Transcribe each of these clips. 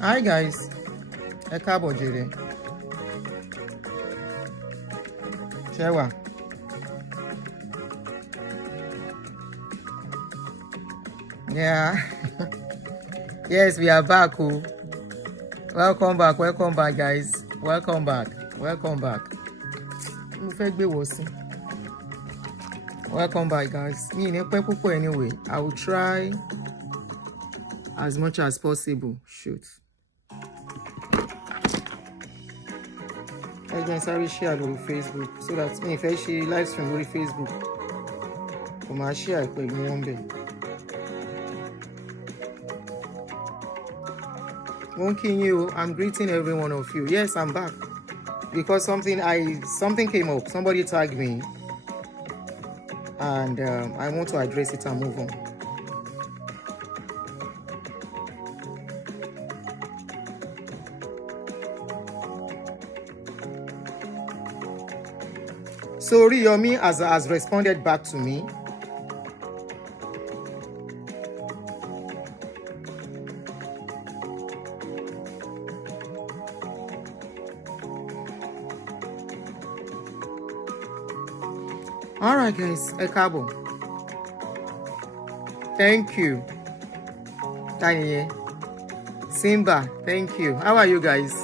Hi guys, ẹ káàbọ̀ jèrè. Ṣé wà? Yeah. Yes, we are back. Oh. Welcome back, guys. Welcome back. Mo fẹ́ gbé wọ̀ sí. Welcome back, guys. Mi ní pẹ́ púpọ̀ anyway. I will try as much as possible. Shoot. I can sorry share lórí Facebook so that me if I share live stream lórí Facebook, kò máa share pẹ̀lú wọn bẹ́ẹ̀. Thank you. I'm greeting every one of you. Yes, I'm back because something came up. Somebody tagged me, and I want to address it and move on. So Oriyomi has responded back to me. All right, guys, ẹ káàbọ̀. Thank you. Taniye. Simba, thank you. How are you guys?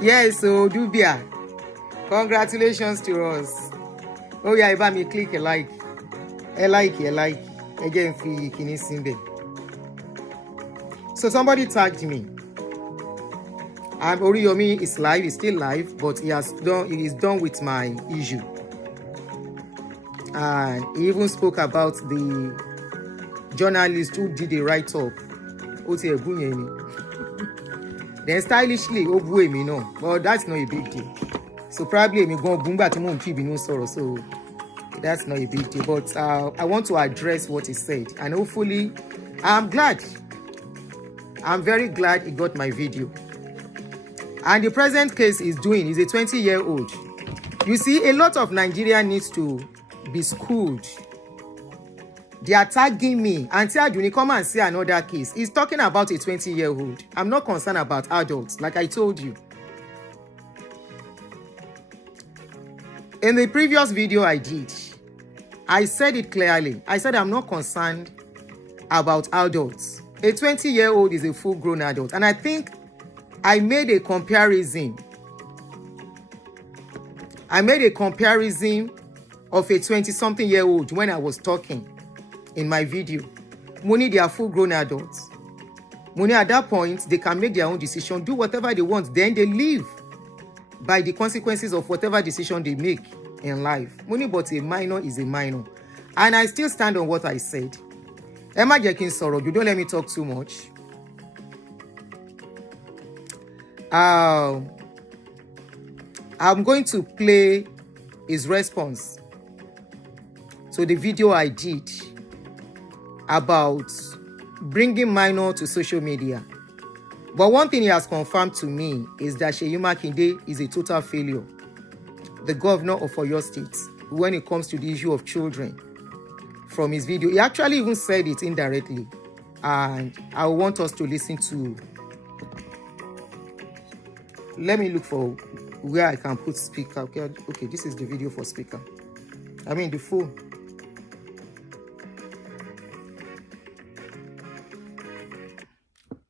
Yes, so Dubia. Congratulations to us. Oh yeah, if I click a like. Again, free kini simbe. So somebody tagged me. And Oriyomi is live, he's still live, but he is done with my issue. And he even spoke about the journalist who did the write-up. Then stylishly, but that's not a big deal. So probably so that's not a big deal. But I want to address what he said. And hopefully, I'm very glad he got my video. And the present case he's doing is a 20-year-old. You see, a lot of Nigeria needs to be schooled. They are tagging me. Auntie Aduni, come and see another case. He's talking about a 20-year-old. I'm not concerned about adults, like I told you. In the previous video I did, I said it clearly. I said I'm not concerned about adults. A 20-year-old is a full-grown adult. And I think I made a comparison. Of a 20-something-year-old when I was talking in my video. Money, they are full-grown adults. Money, at that point, they can make their own decision, do whatever they want. Then they live by the consequences of whatever decision they make in life. Money, but a minor is a minor. And I still stand on what I said. Emma Jekin Soro, you don't let me talk too much. I'm going to play his response to the video I did about bringing minor to social media. But one thing he has confirmed to me is that Seyi Makinde is a total failure. The governor of Oyo State, when it comes to the issue of children. From his video, he actually even said it indirectly. And I want us to listen to. Let me look for where I can put speaker. Okay, this is the video for speaker. I mean the phone.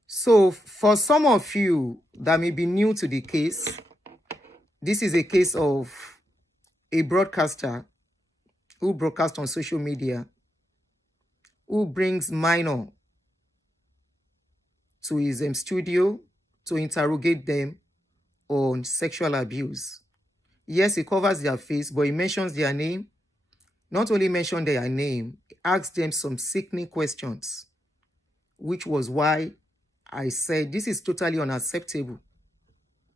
So for some of you that may be new to the case, this is a case of a broadcaster who broadcasts on social media, who brings minor to his studio to interrogate them on sexual abuse. Yes, he covers their face, but he mentions their name. Not only mention their name, he asks them some sickening questions, which was why I said this is totally unacceptable.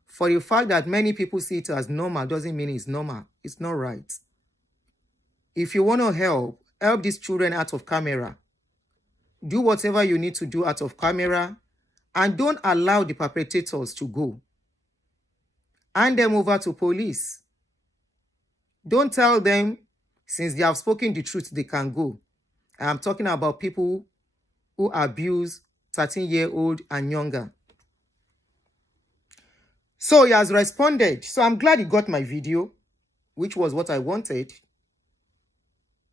For the fact that many people see it as normal doesn't mean it's normal. It's not right. If you want to help these children out of camera. Do whatever you need to do out of camera and don't allow the perpetrators to go. Hand them over to police. Don't tell them since they have spoken the truth, they can go. I'm talking about people who abuse 13-year-old and younger. So he has responded. So I'm glad he got my video, which was what I wanted.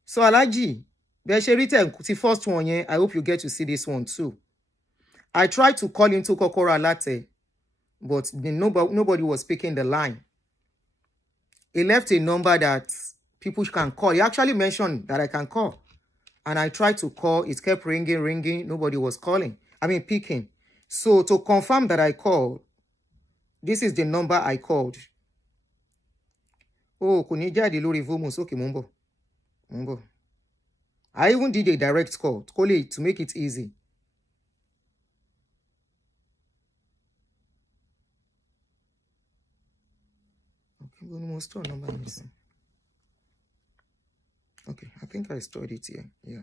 So Alhaji, the first one here, I hope you get to see this one too. I tried to call into Kokoro Latte, but nobody was picking the line. He left a number that people can call. He actually mentioned that I can call. And I tried to call. It kept ringing. Nobody was picking. So to confirm that I called, this is the number I called. Oh, kunija di lori vomus. Okay, Mumbo. I even did a direct call to make it easy. Okay, I think I stored it here. Yeah.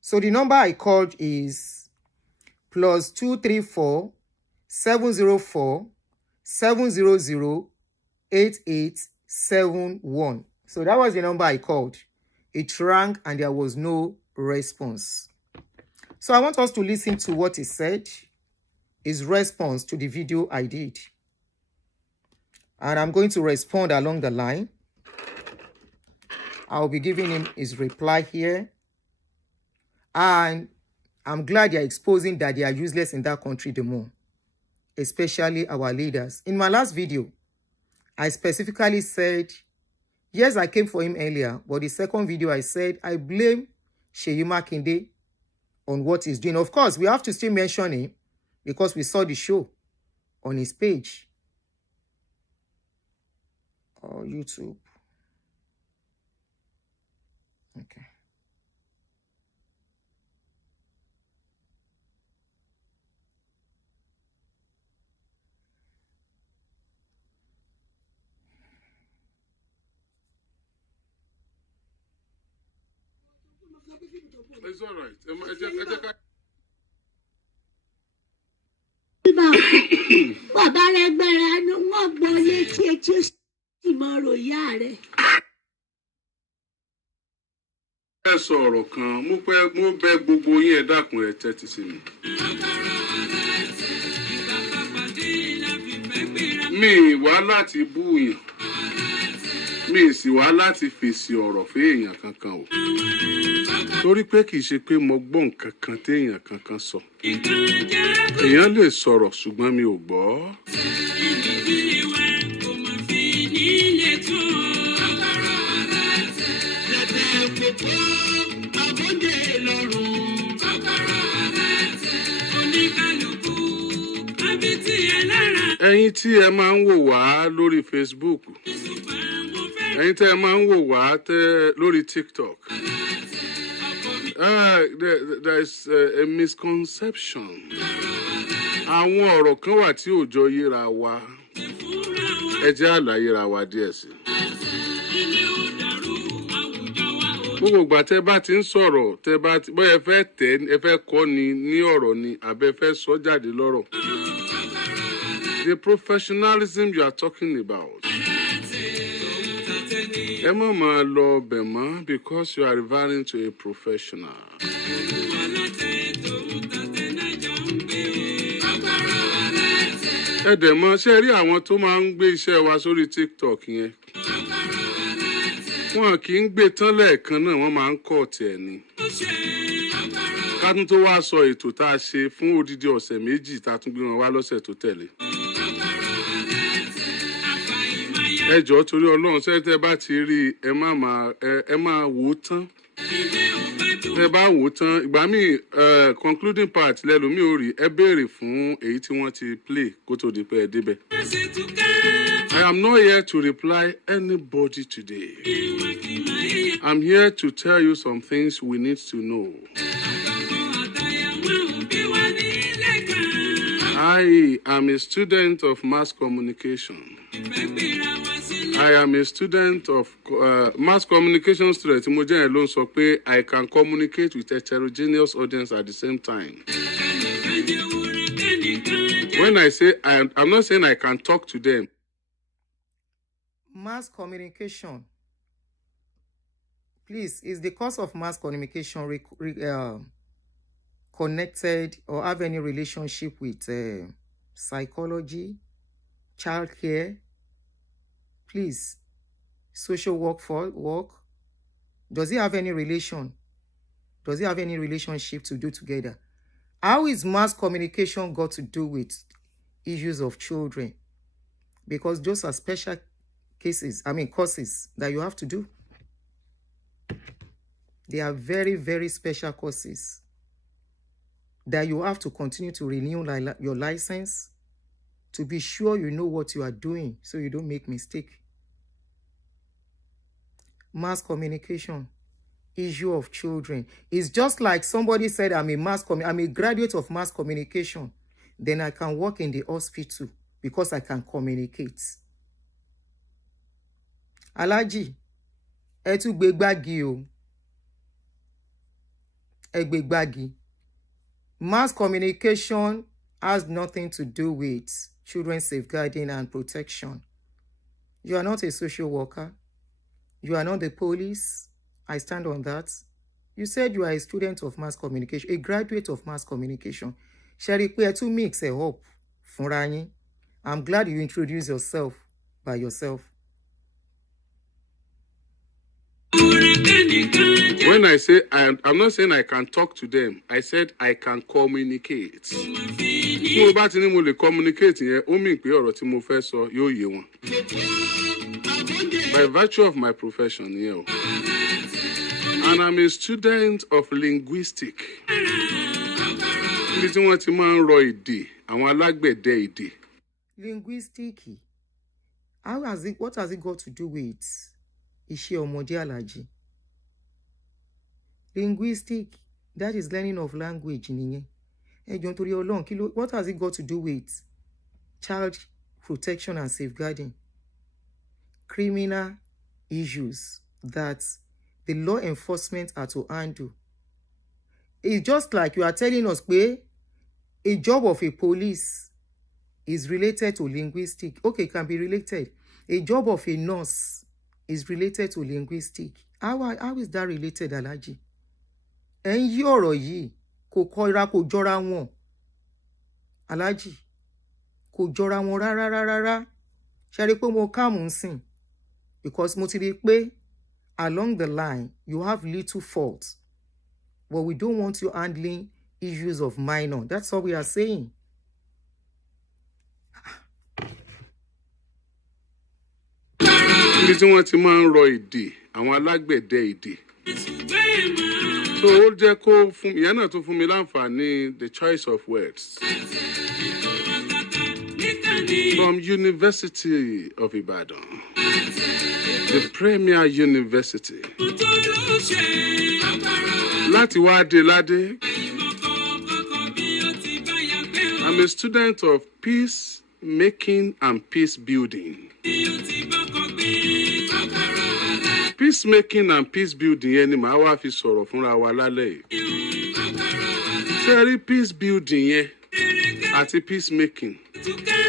So the number I called is +234 704 700 8871. So that was the number I called. It rang and there was no response. So I want us to listen to what he said, his response to the video I did. And I'm going to respond along the line. I'll be giving him his reply here. And I'm glad they're exposing that they are useless in that country the more, especially our leaders. In my last video, I specifically said, yes, I came for him earlier, but the second video I said, I blame Seyi Makinde on what he's doing. Of course, we have to still mention him because we saw the show on his page. Or YouTube. Okay. It's all right. Bàbá rẹ̀ gbẹ̀rẹ̀ ẹnu wọ́n gbọ́ létí etí ó sì mọ ròyà rẹ̀. Ẹ sọ̀rọ̀ kan, mo bẹ̀ gbogbo yín ẹ dákun ẹ tẹ́tí sí mi. Mi wá láti bú yàn. Mi sì wá láti fèsì ọ̀rọ̀ fún èèyàn kankan o. Torí pé kì í ṣe pé mo gbọ́ nǹkan kan téèyàn kankan sọ. Èèyàn lè sọ̀rọ̀ ṣùgbọ́n mi ò gbọ́. Ẹ̀yin tí ẹ máa ń wò wá lórí Facebook. Ẹ̀yin tí ẹ máa ń wò wá lórí TikTok. There is a misconception. Àwọn ọ̀rọ̀ kan wà tí ò jọ yíra wa. Ẹ jẹ́ àlàyé ra wa díẹ̀ sí. Gbogbo ìgbà tẹ́ bá ti ń sọ̀rọ̀, bóyá ẹ fẹ́ kọ́ ni ní ọ̀rọ̀ ni àbẹ́ fẹ́ sọ jáde lọ́rọ̀. The professionalism you are talking about. Ẹ má máa lọ bẹ̀ mọ́ because you are referring to a professional. Ẹ dẹ̀ mọ̀ ṣe rí àwọn tó máa ń gbé iṣẹ́ wa sórí TikTok yẹn. Wọn kì í gbé tán lẹ́ẹ̀kan náà, wọ́n máa ń kọ́ tiẹ̀ ni. Kátún tó wá sọ ètò tá a ṣe fún odidi ọ̀sẹ̀ méjì tá a tún gbé wọn wá lọ́sẹ̀ tó tẹ̀lé. Ẹ jọ̀ọ́ torí Ọlọ́run ṣé tẹ́ bá ti rí ẹ máa wò ó tán. Tẹ́ bá wò ó tán ìgbà míì concluding part lẹ́lòmíì ò rí ẹ béèrè fún èyí tí wọ́n ti play kó tó di pé ẹ débẹ̀. I am not here to reply anybody today. I'm here to tell you some things we need to know. I am a student of mass communication. I am a student of mass communication student. Imogen alone sọ pé I can communicate with heterogeneous audience at the same time. When I say I'm not saying I can talk to them. Mass communication. Please, is the course of mass communication connected or have any relationship with psychology, childcare? Please, social work. Does it have any relation? Does it have any relationship to do together? How is mass communication got to do with issues of children? Because those are special courses that you have to do. They are very, very special courses that you have to continue to renew your license to be sure you know what you are doing so you don't make mistake. Mass communication, issue of children. It's just like somebody said, I'm a graduate of mass communication. Then I can work in the hospital because I can communicate. Alaji, ẹ tún gbé gbági o. Ẹ gbé gbági. Mass communication has nothing to do with children's safeguarding and protection. You are not a social worker. You are not the police. I stand on that. You said you are a student of mass communication, a graduate of mass communication. Sherry, pé to mix it up fúnra yín. I'm glad you introduced yourself by yourself. When I say I'm not saying I can talk to them. I said I can communicate. Tí mo bá ti ní mo lè communicate yẹn, ó mean pé ọ̀rọ̀ tí mo fẹ́ sọ yóò yé wọn. By virtue of my profession, and I'm a student of linguistics. Níbi tí wọ́n ti máa ń rọ èdè, àwọn alágbẹ̀dẹ èdè. Linguistics. What has it got to do with iṣẹ́ ọmọdé Alhaji? Linguistics, that is learning of language nìyẹn. Ẹ jọ̀ọ́ nítorí Ọlọ́run, what has it got to do with child protection and safeguarding? Criminal issues that the law enforcement are to handle. It's just like you are telling us, a job of a police is related to linguistics. Okay, it can be related. A job of a nurse is related to linguistics. How is that related, Alhaji? Ẹ ń yí ọ̀rọ̀ yìí kò kọ́ra kò jọra wọn. Alhaji, kò jọra wọn rárá. Ṣé rí pé mo kàmú sìn? Because mo ti rí pé along the line you have little fault, but we don't want you handling issues of minor. That's all we are saying. Níbi tí wọ́n ti máa ń rọ èdè, àwọn alágbẹ̀dẹ èdè. So ó jẹ́ kó fún ìyá náà tó fún mi láǹfààní the choice of words. From University of Ibadan, the premier university. Láti wá dé ládé. I'm a student of peace making and peace building. Peacemaking and peace building yẹn ni màá wá fi sọ̀rọ̀ fúnra wa lálẹ́ yìí. Ṣé rí peace building yẹn àti peacemaking?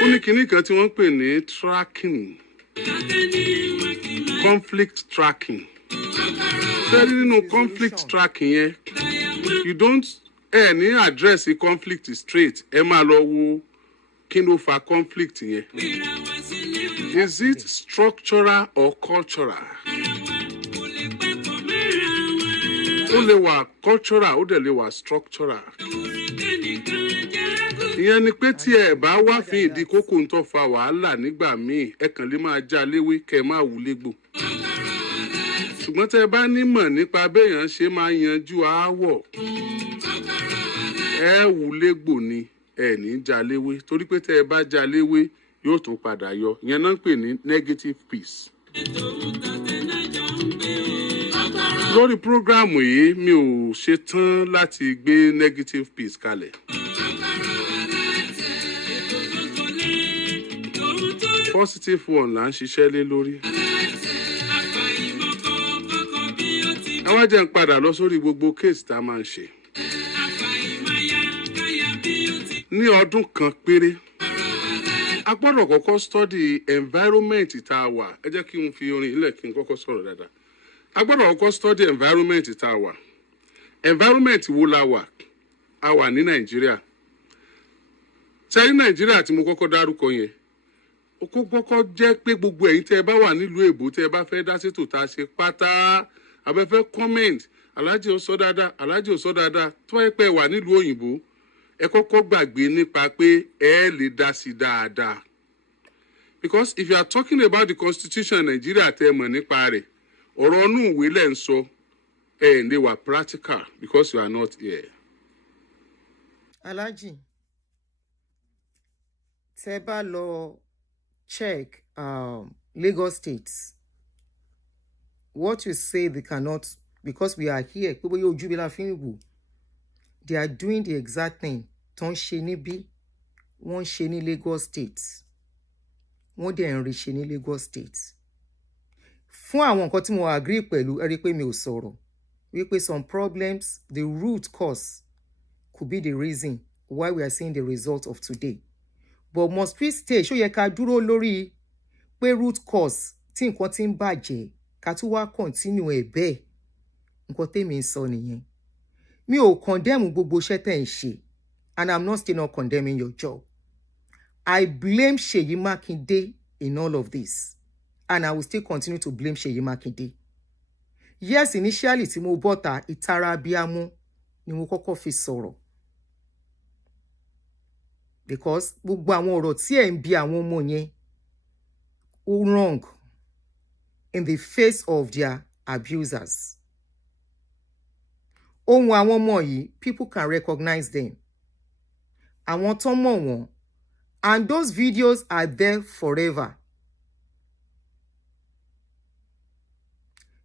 Ó ní kinní kan tí wọ́n ń pè ní tracking, conflict tracking. Ṣé rí nínú conflict tracking yẹn? You don't ní address the conflict straight. Ẹ máa lọ wo kí ló fa conflict yẹn. Is it structural or cultural? Ó lè wà cultural, ó dẹ̀ lè wà structural. Ìyẹn ni pé tí ẹ bá wá fi ìdí kókó ń tó fa wàhálà nígbà míì, ẹ kàn lè máa já léwé kẹ́ máa wú légbò. Ṣùgbọ́n tẹ́ bá nímọ̀ nípa béèyàn ṣe máa yanjú aáwọ̀, ẹ wú légbò ni, ẹ ní já léwé. Torí pé tẹ́ bá já léwé, yóò tún padà yọ. Ìyẹn náà ń pè ní negative peace. Lórí prógráàmù yìí mi ò ṣe tán láti gbé negative peace kalẹ̀. positive one là ń ṣiṣẹ́ lé lórí. ẹ wá jẹ́ n padà lọ sórí gbogbo case tá a máa ń ṣe. ní ọdún kan péré a gbọ́dọ̀ kọ́kọ́ study environment tá a wà. ẹ jẹ́ kí n fi orin ilẹ̀ kí n kọ́kọ́ sọ̀rọ̀ dáadáa. a gbọ́dọ̀ kọ́kọ́ study environment tá a wà. Environment wo la wà? A wà ní Nàìjíríà. Ṣé ní Nàìjíríà tí mo kọ́kọ́ dárúkọ yẹn? Ó kọ́kọ́ jẹ́ pé gbogbo ẹ̀yin tẹ́ ẹ bá wà nílùú èbó tẹ́ ẹ bá fẹ́ dá sétò tá a ṣe pátá abẹ́fẹ́ comment Alhaji ó sọ dáadáa Alhaji ó sọ dáadáa tó yẹ pé ẹ wà nílùú òyìnbó ẹ kọ́kọ́ gbàgbé nípa pé ẹ lè dá sí dáadáa. Because if you are talking about the constitution Nigeria tẹ́ ẹ mọ̀ nípa rẹ̀ ọ̀rọ̀ ọ̀nù ìwé lẹ́ ń sọ. And they were practical because you are not here. Alhaji, tẹ́ bá lọ check Lagos State. What you say they cannot, because we are here, people you jubila fingu. They are doing the exact thing. Ton ṣe níbí, wọ́n ṣe ní Lagos State. Wọ́n dẹ̀ ń rí ṣe ní Lagos State. Fún àwọn nǹkan tí mo agree pẹ̀lú, ẹ rí pé mi ò sọ̀rọ̀. Wípé some problems, the root cause could be the reason why we are seeing the result of today. But must we stay? Ṣó yẹ ká dúró lórí pé root cause tí nǹkan tí ń bàjẹ́ ká tún wá continue ẹ̀ bẹ́ẹ̀. Nǹkan tèmi ń sọ nìyẹn. Mi ò condemn gbogbo iṣẹ́ tẹ́ ń ṣe, and I'm not still not condemning your job. I blame Seyi Makinde in all of this, and I will still continue to blame Seyi Makinde. Yes, initially tí mo bọ́ta ìtara abíamú ni mo kọ́kọ́ fi sọ̀rọ̀. Because gbogbo àwọn ọ̀rọ̀ tí ẹ̀ ń bi àwọn ọmọ yẹn ó wrong in the face of their abusers. Ohun àwọn ọmọ yìí, people can recognize them. Àwọn tó mọ̀ wọ́n, and those videos are there forever.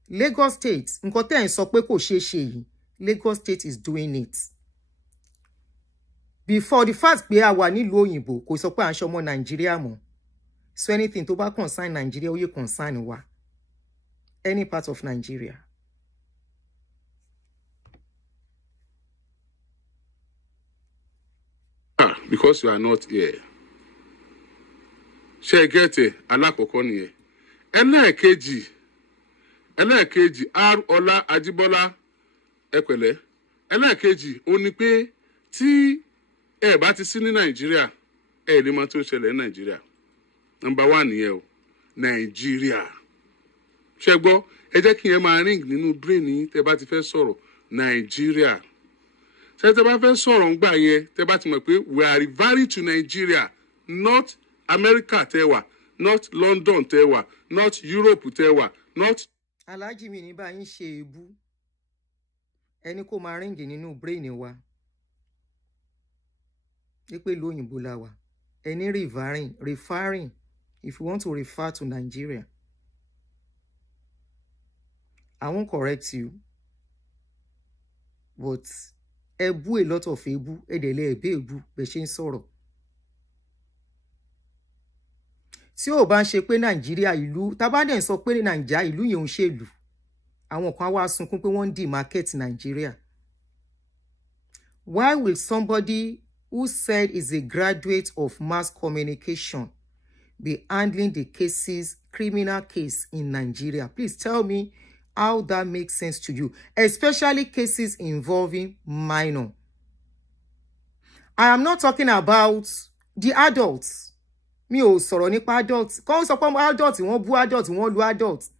Lagos State, nǹkan tẹ́ ń sọ pé kò ṣeé ṣe yìí, Lagos State is doing it. Before the fact pé a wà nílùú òyìnbó, kò sọ pé à ń ṣọmọ Nàìjíríà mọ́. So anything tó bá concern Nigeria, ó yẹ concern wa. Any part of Nigeria. Because you are not here. Ṣé get it? Alákọ̀ọ́kọ́ nìyẹn. Ẹlẹ́ẹ̀kejì R. Ọlá Ajíbọ́lá ẹ̀pẹ̀lẹ́. Ẹlẹ́ẹ̀kejì ó ní pé tí ẹ bá ti sí ní Nàìjíríà ẹ lè mọ̀ tó ṣẹlẹ̀ ní Nàìjíríà. Number 1 nìyẹn o. Nàìjíríà. Ṣé gbọ́ ẹ jẹ́ kí ẹ máa ring nínú brain yín tẹ́ bá ti fẹ́ sọ̀rọ̀ Nàìjíríà. Ṣé tẹ́ bá fẹ́ sọ̀rọ̀ ńgbà yẹn tẹ́ bá ti mọ̀ pé we are referring to Nigeria, not America tẹ́ wà, not London tẹ́ wà, not Europe tẹ́ wà, not. Alhaji mi ní bá yín ṣe ebú. Ẹni kó máa ring nínú brain wa. Pé lóyìnbó la wà. Ẹni referring, if you want to refer to Nigeria. I won't correct you. But ebu a lot of ebu, edele ebu, bẹ́ ṣe ń sọ̀rọ̀. Tí ó bá ń ṣe pé Nàìjíríà ìlú, tá bá dẹ̀ ń sọ pé Nàìjíríà ìlú yẹn ń ṣe ìlú. Àwọn kan wá sunkún pé wọ́n ń demarket Nigeria. Why will somebody who said is a graduate of mass communication be handling the cases, criminal case in Nigeria? Please tell me how that makes sense to you, especially cases involving minor. I am not talking about the adults. Mi ò sọ̀rọ̀ nípa adults. Kọ́ sọ pé adults, wọ́n bú adults, wọ́n lu adults.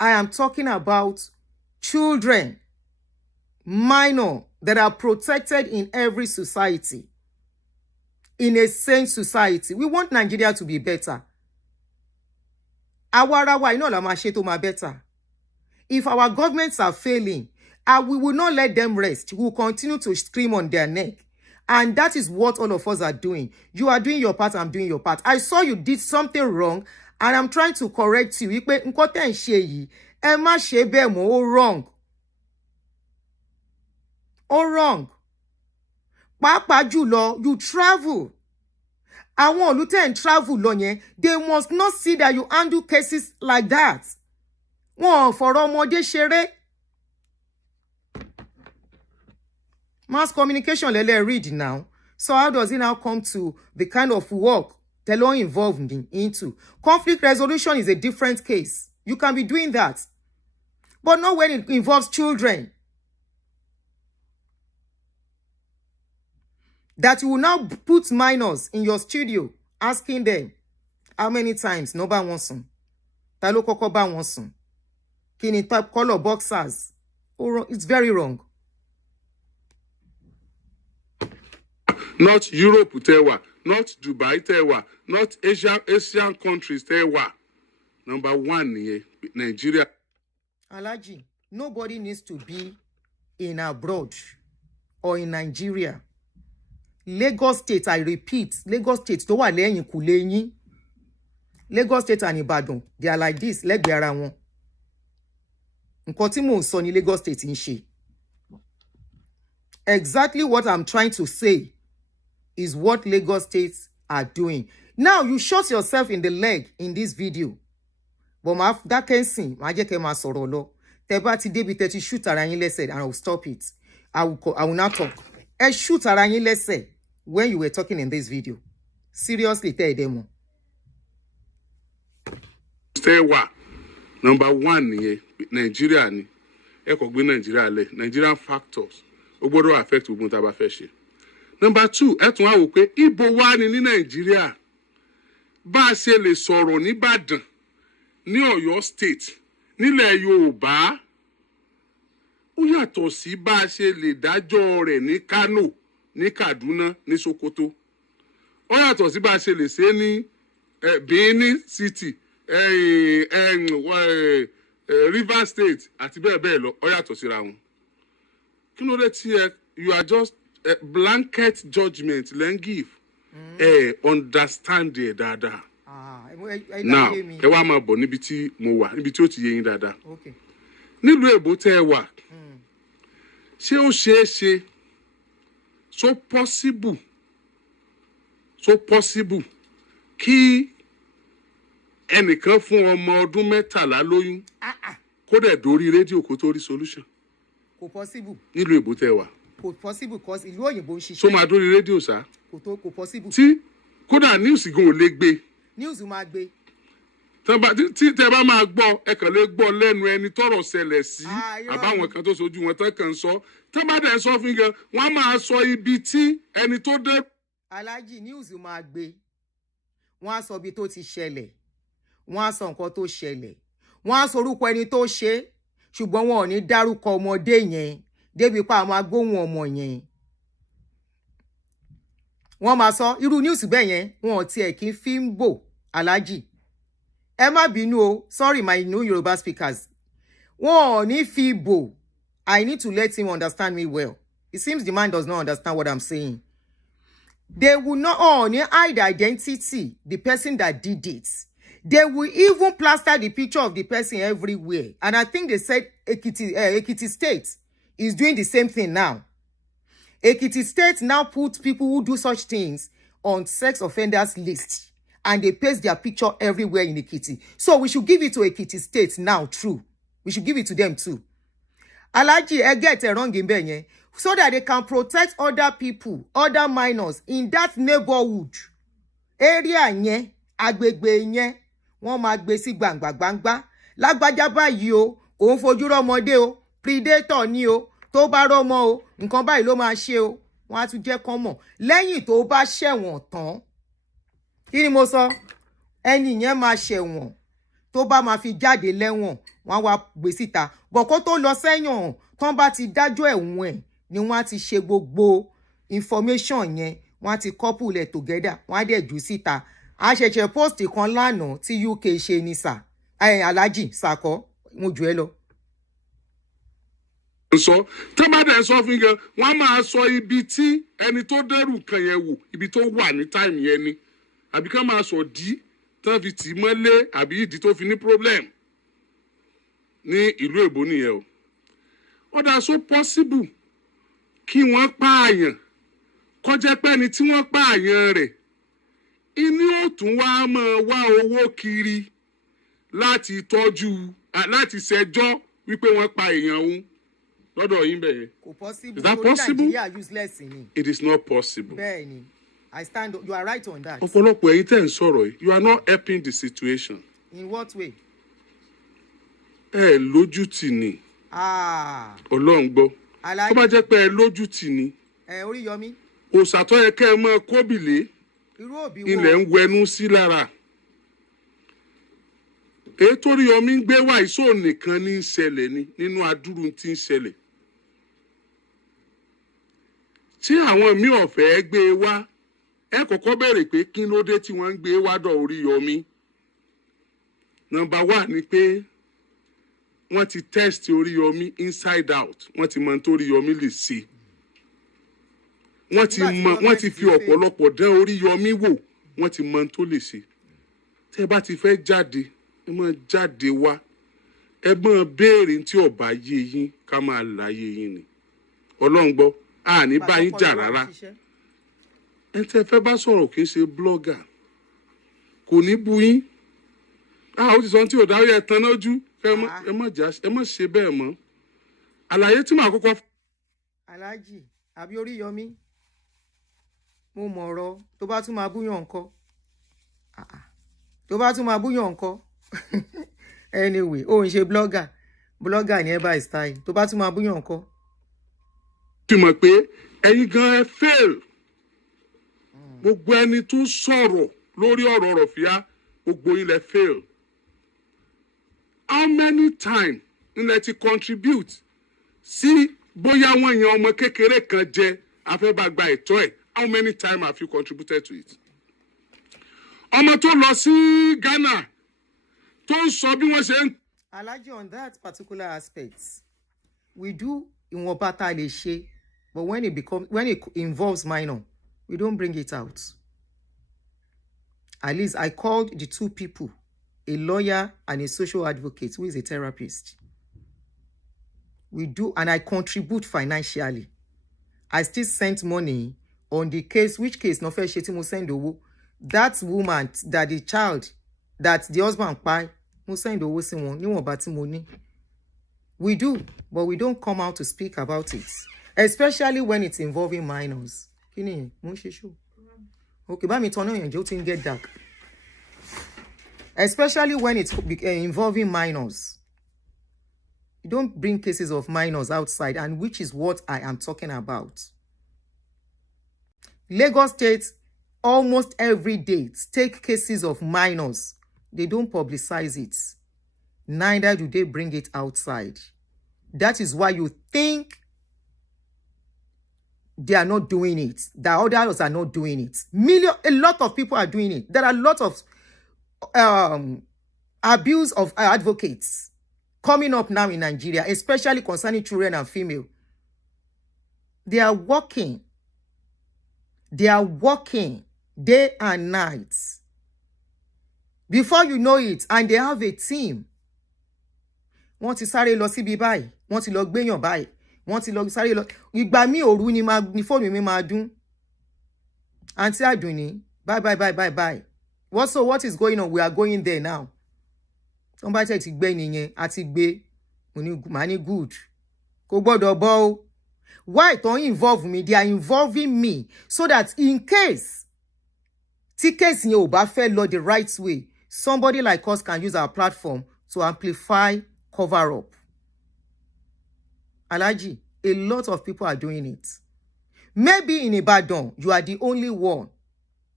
I am talking about children, minor, that are protected in every society, in a sane society. We want Nigeria to be better. Awarawa, you know, la ma ṣe tó ma better. If our governments are failing, we will not let them rest. We will continue to scream on their neck. And that is what all of us are doing. You are doing your part, I'm doing your part. I saw you did something wrong, and I'm trying to correct you. Wípé nǹkan tẹ́ ń ṣe yìí, ẹ má ṣe bẹ́ẹ̀ mọ́, ó wrong. Ó wrong. Pàápàá jùlọ, you travel àwọn ìlú tẹ́ ń travel lọ yẹn, they must not see that you handle cases like that. Wọn ò fọ̀rọ̀ ọmọdé ṣeré. Mass communication lele read now. So how does it now come to the kind of work the law involved into? Conflict resolution is a different case. You can be doing that. But not when it involves children. That you will now put minors in your studio, asking them how many times no ba won sùn. Ta ló kọ́kọ́ bá wọn sùn. Kí ni type color boxers. It's very wrong. Not Europe tewa, not Dubai tewa, not Asian countries tewa. Number 1 here, Nigeria. Alhaji, nobody needs to be in abroad or in Nigeria. Lagos State, I repeat, Lagos State tó wà lẹ́yìn kùlé yín. Lagos State and Ibadan, they are like this, lẹ́gbẹ̀ẹ́ ara wọn. Nǹkan tí mò ń sọ ní Lagos State ń ṣe. Exactly what I'm trying to say is what Lagos States are doing. Now, you shot yourself in the leg in this video. But that can sing. Ma jẹ́ kẹ́ máa sọ̀rọ̀ lọ. Tẹ́ bá ti débi tẹ́ ti shoot ara yín lẹ́sẹ̀, and I will stop it. I will now talk. Ẹ shoot ara yín lẹ́sẹ̀ when you were talking in this video. Seriously, tell them. Stay wa. Number 1 here, Nigeria ni. Ẹ kò gbé Nigeria lẹ̀. Nigerian factors. Ó gbọ́dọ̀ affect gbogbo tá bá fẹ́ ṣe. Number 2, ẹ tún wá wò pé ibo wà ní Nigeria. Bá ṣe lè sọ̀rọ̀ ní Ìbàdàn, ní Ọ̀yọ́ state, nílẹ̀ Yorùbá. Ó yàtọ̀ sí bá ṣe lè dájọ́ rẹ̀ ní Kano, ní Kaduna, ní Sokoto. Ó yàtọ̀ sí bá ṣe lè ṣe ní Benin City, Rivers State àti bẹ́ẹ̀ bẹ́ẹ̀ lọ. Ó yàtọ̀ síra wọn. Kí ló dé tí you are just blanket judgment len give. Understand it dáadáa. Now, ẹ wá máa bọ̀ níbi tí mo wà, níbi tí ó ti yé yín dáadáa. Okay. Nílùú Èbó tẹ́ ẹ wà. Ṣé ó ṣeé ṣe? So possible kí ẹnìkan fún ọmọ ọdún 13 lóyún kó dẹ̀ dórí rédíò kó tó rí solution? Kò possible. Nílùú Èbó tẹ́ ẹ wà. Kò possible because ìlú òyìnbó ń ṣiṣẹ́. So máa dórí rédíò sá. Kò possible. Tí kódà news gan ò lè gbé. News máa gbé. Tí tẹ́ bá máa gbọ́, ẹ kàn lè gbọ́ lẹ́nu ẹni tọ́rọ̀ ṣẹlẹ̀ sí àbáwọn kan tó sojú wọn tán kàn sọ. Tẹ́ bá dẹ̀ sọ fún gan, wọ́n máa sọ ibi tí ẹni tó dé. Alhaji, news máa gbé. Wọ́n á sọ ibi tó ti ṣẹlẹ̀. Wọ́n á sọ nǹkan tó ṣẹlẹ̀. Wọ́n á sọ orúkọ ẹni tó ṣe, ṣùgbọ́n wọn ò ní dárúkọ ọmọdé yẹn débi pa àwọn agbóhùn ọmọ yẹn. Wọ́n máa sọ irú news bẹ́ẹ̀ yẹn, wọn ò tiẹ̀ kí fi ń bò. Alhaji, ẹ má bínú o, sorry my new Yoruba speakers. Wọn ò ní fi bò. I need to let him understand me well. It seems the man does not understand what I'm saying. They will not only hide the identity, the person that did it. They will even plaster the picture of the person everywhere. And I think they said Ekiti State is doing the same thing now. Ekiti State now puts people who do such things on sex offenders list. And they paste their picture everywhere in Ekiti. So we should give it to Ekiti State now, true. We should give it to them too. Alhaji, get it wrong in Benye. So that they can protect other people, other minors in that neighborhood. Area nye, agbègbè nye, wọ́n máa gbé sí gbangba. Lágbájá báyìí o, òun fojú rọ́mọdé o, predator ni o, tó bá rọ́mọ o, nǹkan báyìí ló máa ṣe o. Wọ́n á tún jẹ́ kán mọ̀. Lẹ́yìn tó bá ṣẹ̀wọ̀n tán. Kí ni mo sọ? Ẹni yẹn máa ṣẹ̀wọ̀n. Tó bá máa fi jáde lẹ́wọ̀n, wọ́n wá gbé síta. Bọ̀ kó tó lọ sẹ́yìn, tán bá ti dájọ́ ẹ̀wọ̀n ẹ̀ ni wọ́n á ti ṣe gbogbo information yẹn, wọ́n á ti couple it together, wọ́n á dẹ̀ jù síta. A ṣẹ̀ṣẹ̀ post kan lánàá tí UK ṣe ní sà. Alhaji Sako, mo jù ẹ́ lọ. Sọ tẹ́ bá dẹ̀ sọ fún gan, wọ́n máa sọ ibi tí ẹni tó dẹ́rù kan yẹn wò, ibi tó wà ní time yẹn ni. Àbí ká máa sọ dí tán fi tì mọ́lé àbí ìdí tó fi ní problem ní ìlú Èbó nìyẹn o. Ó dá so possible kí wọ́n pààyàn kó jẹ́ pé ẹni tí wọ́n pààyàn rẹ̀ ìní ó tún wá máa wá owó kiri láti tọ́jú láti ṣẹjọ́ wípé wọ́n pa èèyàn òun lọ́dọ̀ yín bẹ́ẹ̀. kò possible. Is that possible? Nigeria useless ni. It is not possible. Bẹ́ẹ̀ni, I stand. You are right on that. ọ̀pọ̀lọpọ̀ ẹ̀yin tẹ́ ń sọ̀rọ̀ yìí, you are not helping the situation. In what way? ẹ lójútì ni. Ọlọ́run gbọ́. Tó bá jẹ́ pé ẹ lójútì ni. Oriyomi. Òòṣà tó yẹ kẹ́ ẹ mọ kóbìlé. Irú òbí wo? Ilẹ̀ ń wẹnu sí lára. Èyí tó Oriyomi ń gbé wá ìṣó nìkan ní í ṣẹlẹ̀ ni nínú adúrú tí ń ṣẹlẹ̀. Tí àwọn míì ọ̀fẹ́ gbé wá, ẹ kọ́kọ́ bẹ̀rẹ̀ pé kí ló dé tí wọ́n ń gbé wá dọ̀ Oriyomi. Number 1 ni pé wọ́n ti test Oriyomi inside out. Wọ́n ti mọ ohun tó Oriyomi lè ṣe. Wọ́n ti fi ọ̀pọ̀lọpọ̀ dán Oriyomi wò. Wọ́n ti mọ ohun tó lè ṣe. Tẹ́ bá ti fẹ́ jáde, ẹ máa jáde wá. Ẹ máa béèrè tí ó bá yé yín ká máa láyé yín ni. Ọlọ́run gbọ́, a ní bá yín jà rárá. Ẹ tẹ́ fẹ́ bá sọ̀rọ̀ kì í ṣe blogger. Kò ní bú yín. Ó ti sọ tí ò dáwọ́ ẹ tan lójú. Ẹ má ṣe bẹ́ẹ̀ mọ́. Àlàyé tí màá kọ́kọ́. Alhaji àbí Oriyomi, mo mọ̀ ọ̀rọ̀ tó bá tún máa búyàn ńkọ́. Tó bá tún máa búyàn ńkọ́. Anyway, ó ń ṣe blogger ni ẹ bá style. Tó bá tún máa búyàn ńkọ́. Fi mọ̀ pé ẹ̀yin gan ẹ fail. Gbogbo ẹni tó sọ̀rọ̀ lórí ọ̀rọ̀ Rọ̀fíà, gbogbo yín lẹ fail. How many times ilẹ̀ ti contribute sí bóyá wọ́n yan ọmọ kékeré kan jẹ afẹ́bàgbà ẹ̀tọ́ ẹ̀? How many times have you contributed to it? Ọmọ tó lọ sí Ghana tó ń sọ bí wọ́n ṣe ń. Alhaji, on that particular aspect, we do ìwọ̀nba tá a lè ṣe, but when it involves minor, we don't bring it out. At least I called the 2 people, a lawyer and a social advocate who is a therapist. We do, and I contribute financially. I still sent money on the case, which case no fair sheti mo send owo. That woman, that the child, that the husband buy, mo send owo si won niwonba tí mo ní. We do, but we don't come out to speak about it, especially when it's involving minors. Kini mo ṣe show. Okay, bá mi turn on your thing get dark. Especially when it's involving minors. You don't bring cases of minors outside, and which is what I am talking about. Lagos State, almost every day, take cases of minors. They don't publicize it. Neither do they bring it outside. That is why you think they are not doing it. The others are not doing it. A lot of people are doing it. There are a lot of abuse of advocates coming up now in Nigeria, especially concerning children and female. They are working. They are working day and night. Before you know it, and they have a team. Wọ́n ti sáré lọ síbi báyìí, wọ́n ti lọ gbéyàn báyìí, wọ́n ti lọ sáré lọ. Ìgbà mi òru ni fóònù mi máa dún. Aunty Aduni, bye. What is going on? We are going there now. Somebody said ti gbé nìyẹn, àti gbé. Mo ní good. Kò gbọ́dọ̀ bọ́ o. Why don't involve me? They are involving me so that in case case yẹn ò bá fẹ́ lọ the right way, somebody like us can use our platform to amplify cover up. Alhaji, a lot of people are doing it. Maybe in Ibadan, you are the only one.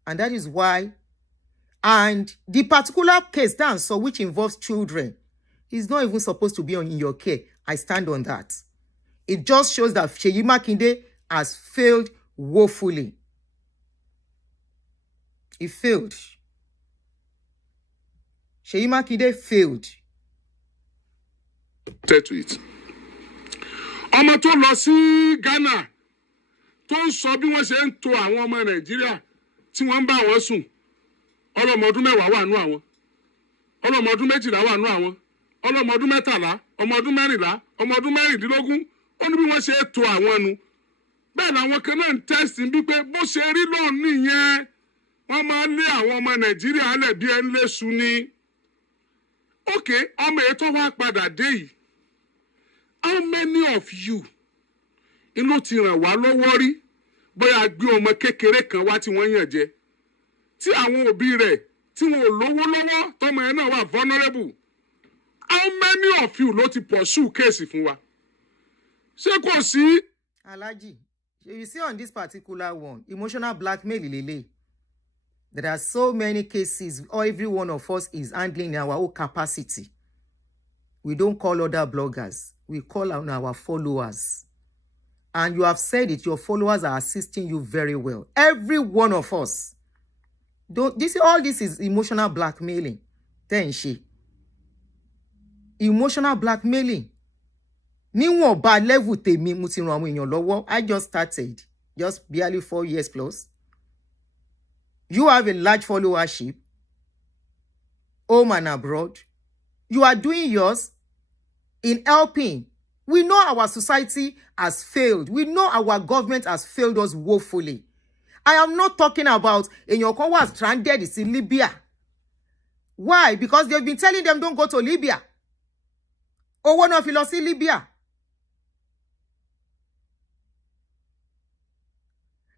And that is why. And the particular case so which involves children is not even supposed to be in your care. I stand on that. It just shows that Seyi Makinde has failed woefully. He failed. Seyi Makinde failed. To it. Ọmọ tó lọ sí Ghana tó ń sọ bí wọ́n ṣe ń tò àwọn ọmọ Nàìjíríà tí wọ́n ń bá wọn sùn. Ọlọ́mọ ọdún 10 wà nú àwọn. Ọlọ́mọ ọdún 12 wà nú àwọn. Ọlọ́mọ ọdún 13, ọmọ ọdún 14, ọmọ ọdún 16. Ó ní bí wọ́n ṣe tò àwọn nu. Bẹ́ẹ̀ làwọn kan náà ń test bí pé bó ṣe rí lọ́ọ̀ nìyẹn. wọ́n máa ń lé àwọn ọmọ Nàìjíríà lẹ̀ bí ẹni léṣu ni. Okay, ọmọ ètò wa padà dé yìí. How many of you inú ti ràn wá lọ́wọ́ rí bóyá gbé ọmọ kékeré kan wá tí wọ́n yàn jẹ tí àwọn òbí rẹ̀ tí wọn ò lówó lọ́wọ́ tọmọ ẹ̀ náà wà vulnerable? How many of you ló ti pursue case fún wa? Ṣé kò sí? Alhaji, you see on this particular one, emotional blackmail lele. There are so many cases, or every one of us is handling in our own capacity. We don't call other bloggers. We call on our followers. And you have said it, your followers are assisting you very well. Every one of us. All this is emotional blackmailing. Then she. Emotional blackmailing. Níwọ̀n bá level tèmi mo ti ràn àwọn èèyàn lọ́wọ́. I just started. Just barely 4 years plus. You have a large followership. Home and abroad. You are doing yours in helping. We know our society has failed. We know our government has failed us woefully. I am not talking about èèyàn kan wà stranded in Libya. Why? Because they've been telling them don't go to Libya. Owó náà fi lọ sí Libya.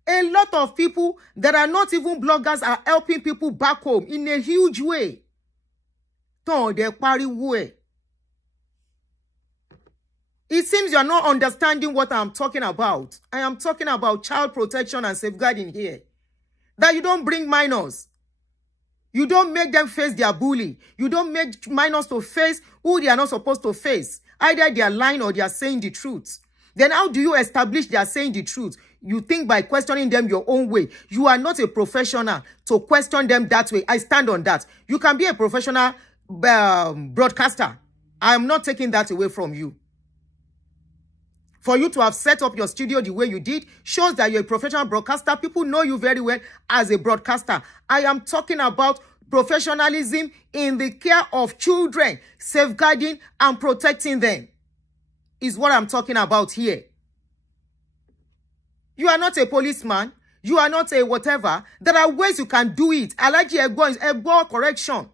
A lot of people that are not even bloggers are helping people back home in a huge way. Ton de pariwo ẹ̀. It seems you are not understanding what I'm talking about. I am talking about child protection and safeguarding here. That you don't bring minors. You don't make them face their bully. You don't make minors to face who they are not supposed to face. Either they are lying or they are saying the truth. Then how do you establish they are saying the truth? You think by questioning them your own way. You are not a professional to question them that way. I stand on that. You can be a professional broadcaster. I am not taking that away from you. For you to have set up your studio the way you did shows that you're a professional broadcaster. People know you very well as a broadcaster. I am talking about professionalism in the care of children, safeguarding and protecting them is what I'm talking about here. You are not a policeman. You are not a whatever. There are ways you can do it. I like your ego correction.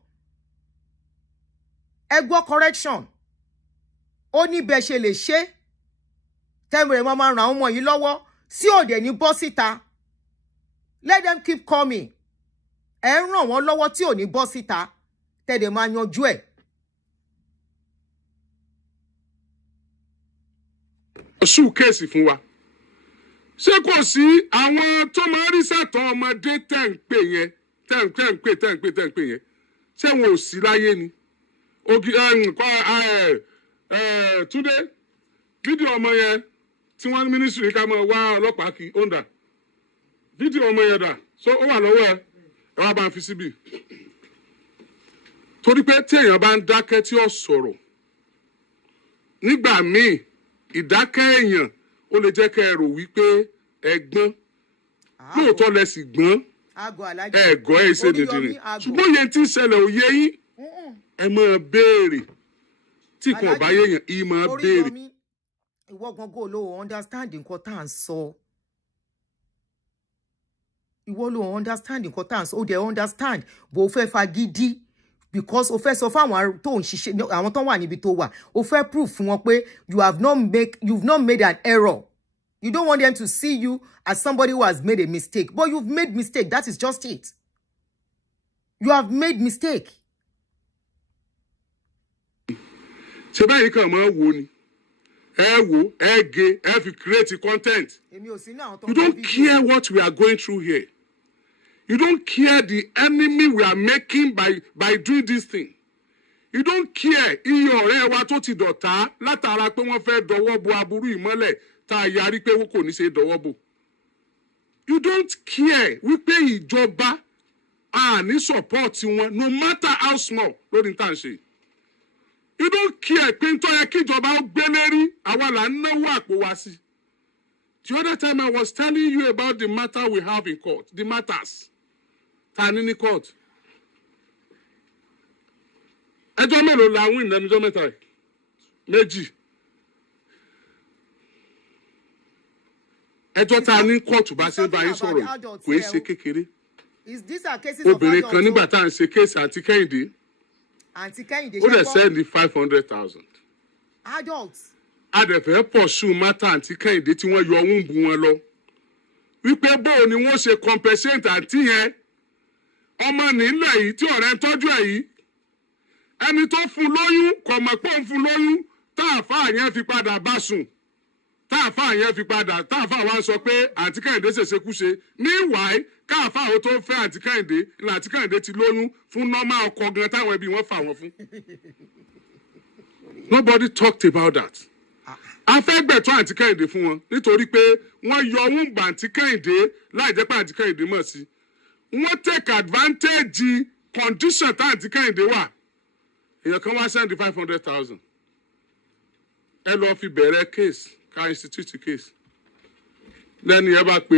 Ego correction. Oni bẹ́ ṣe lè ṣe. Tẹ́mìrì wọn máa ràn ọmọ yìí lọ́wọ́ sí òde ní bọ́ síta. Let them keep coming. Ẹ ń ràn wọ́n lọ́wọ́ tí ò ní bọ́ síta. Tẹ́dẹ̀ máa yanjú ẹ̀. Oṣù kéèsì fún wa. Ṣé kò sí àwọn tó máa rí sàtọ̀ ọmọdé tẹ̀ ń pè yẹn ṣé wọn ò sí láyé ni? Túndé fídíò ọmọ yẹn tí wọ́n ní mínísírì ká máa wá ọlọ́pàá kí ó ń dà fídíò ọmọ yẹn dà so ó wà lọ́wọ́ ẹ wá bá ń fi síbì torí pé tí èèyàn bá ń dákẹ́ tí ó sọ̀rọ̀ nígbà míì ìdákẹ́ èèyàn ó lè jẹ́ kẹ́ ẹ rò wípé ẹ gbọ́n lóòótọ́ lẹ sì gbọ́n ẹ̀gọ́ ẹ̀ ṣe dìndìnrín ṣùgbọ́n yẹn tí ń ṣẹlẹ̀ òye yín ẹ máa béèrè tí kò bá yéèyàn ì máa béèrè. Ìwọ gangan ló understand nǹkan tá à ń sọ. Ìwọ ló understand nǹkan tá à ń sọ. Ó dẹ̀ understand bó o fẹ́ fagídí because o fẹ́ sọ fún àwọn tó ń ṣiṣẹ́ àwọn tó wà níbi tó wà o fẹ́ prove fún wọn pé you've not made an error. You don't want them to see you as somebody who has made a mistake. But you've made mistake. That is just it. You have made mistake. Ṣé báyìí kan máa wo ni? Ẹ wo, ẹ gé, ẹ fi create content. You don't care what we are going through here. You don't care the enemy we are making by doing this thing. You don't care iye ọ̀rẹ́ wa tó ti dọ̀tá látara pé wọ́n fẹ́ dọwọ́ bo aburú ìmọ́lẹ̀ tá a yarí pé kò ní ṣe dọwọ́ bo. You don't care wípé ìjọba ní support wọn no matter how small lórí tá à ń ṣe. You don't care pé nítorí yẹ kí ìjọba ó gbé lérí àwa là ń náwó àpò wa sí. The other time I was telling you about the matter we have in court, the matters. Ta ní ní court. Ẹjọ́ mélòó la win lẹ́nu ọjọ́ mẹ́ta yìí? Méjì. Ẹjọ́ ta ní court bá ṣe bá yín sọ̀rọ̀ kò í ṣe kékeré. Is these are cases of obìnrin kan nígbà adults? tá à ń ṣe kéèsì àǹtí Kẹ́hìndé Auntie Kẹ́hìndé ó dẹ̀ ṣẹ́gbọ́n. sẹ́ẹ̀lì 500,000. Adults. A dẹ̀ fẹ́ pursue mátà àǹtí Kẹ́hìndé tí wọ́n yọ wúńbù wọn lọ wípé bóò ni wọ́n ṣe compensate àǹtí yẹn ọmọ nílẹ̀ yìí tí ọ̀rẹ́ ń tọ́jú ẹ̀ yìí ẹni tó fún lóyún kò mọ̀ pé òun fún lóyún táàfà yẹn fi padà bá sùn táàfà wa sọ pé àǹtí Kẹ́hìndé ṣèṣekúṣe meanwhile káàfà ó tó fẹ́ àǹtí Kẹ́hìndé ní àǹtí Kẹ́hìndé ti lóyún fún normal ọkọ gan táwọn ẹbí wọn fà wọ́n fún. Nobody talked about that. A fẹ́ gbẹ̀tọ́ àǹtí Kẹ́hìndé fún wọn nítorí pé wọ́n yọ ohun bà àǹtí Kẹ́hìndé láì jẹ́ pé àǹtí Kẹ́hìndé mọ̀ sí. Wọ́n take advantage condition tá àǹtí Kẹ́hìndé wà. Èèyàn kan wá send 500,000. Ẹ lọ fi bẹ̀rẹ̀ case ká institute case. Lẹ́ni ẹ bá pè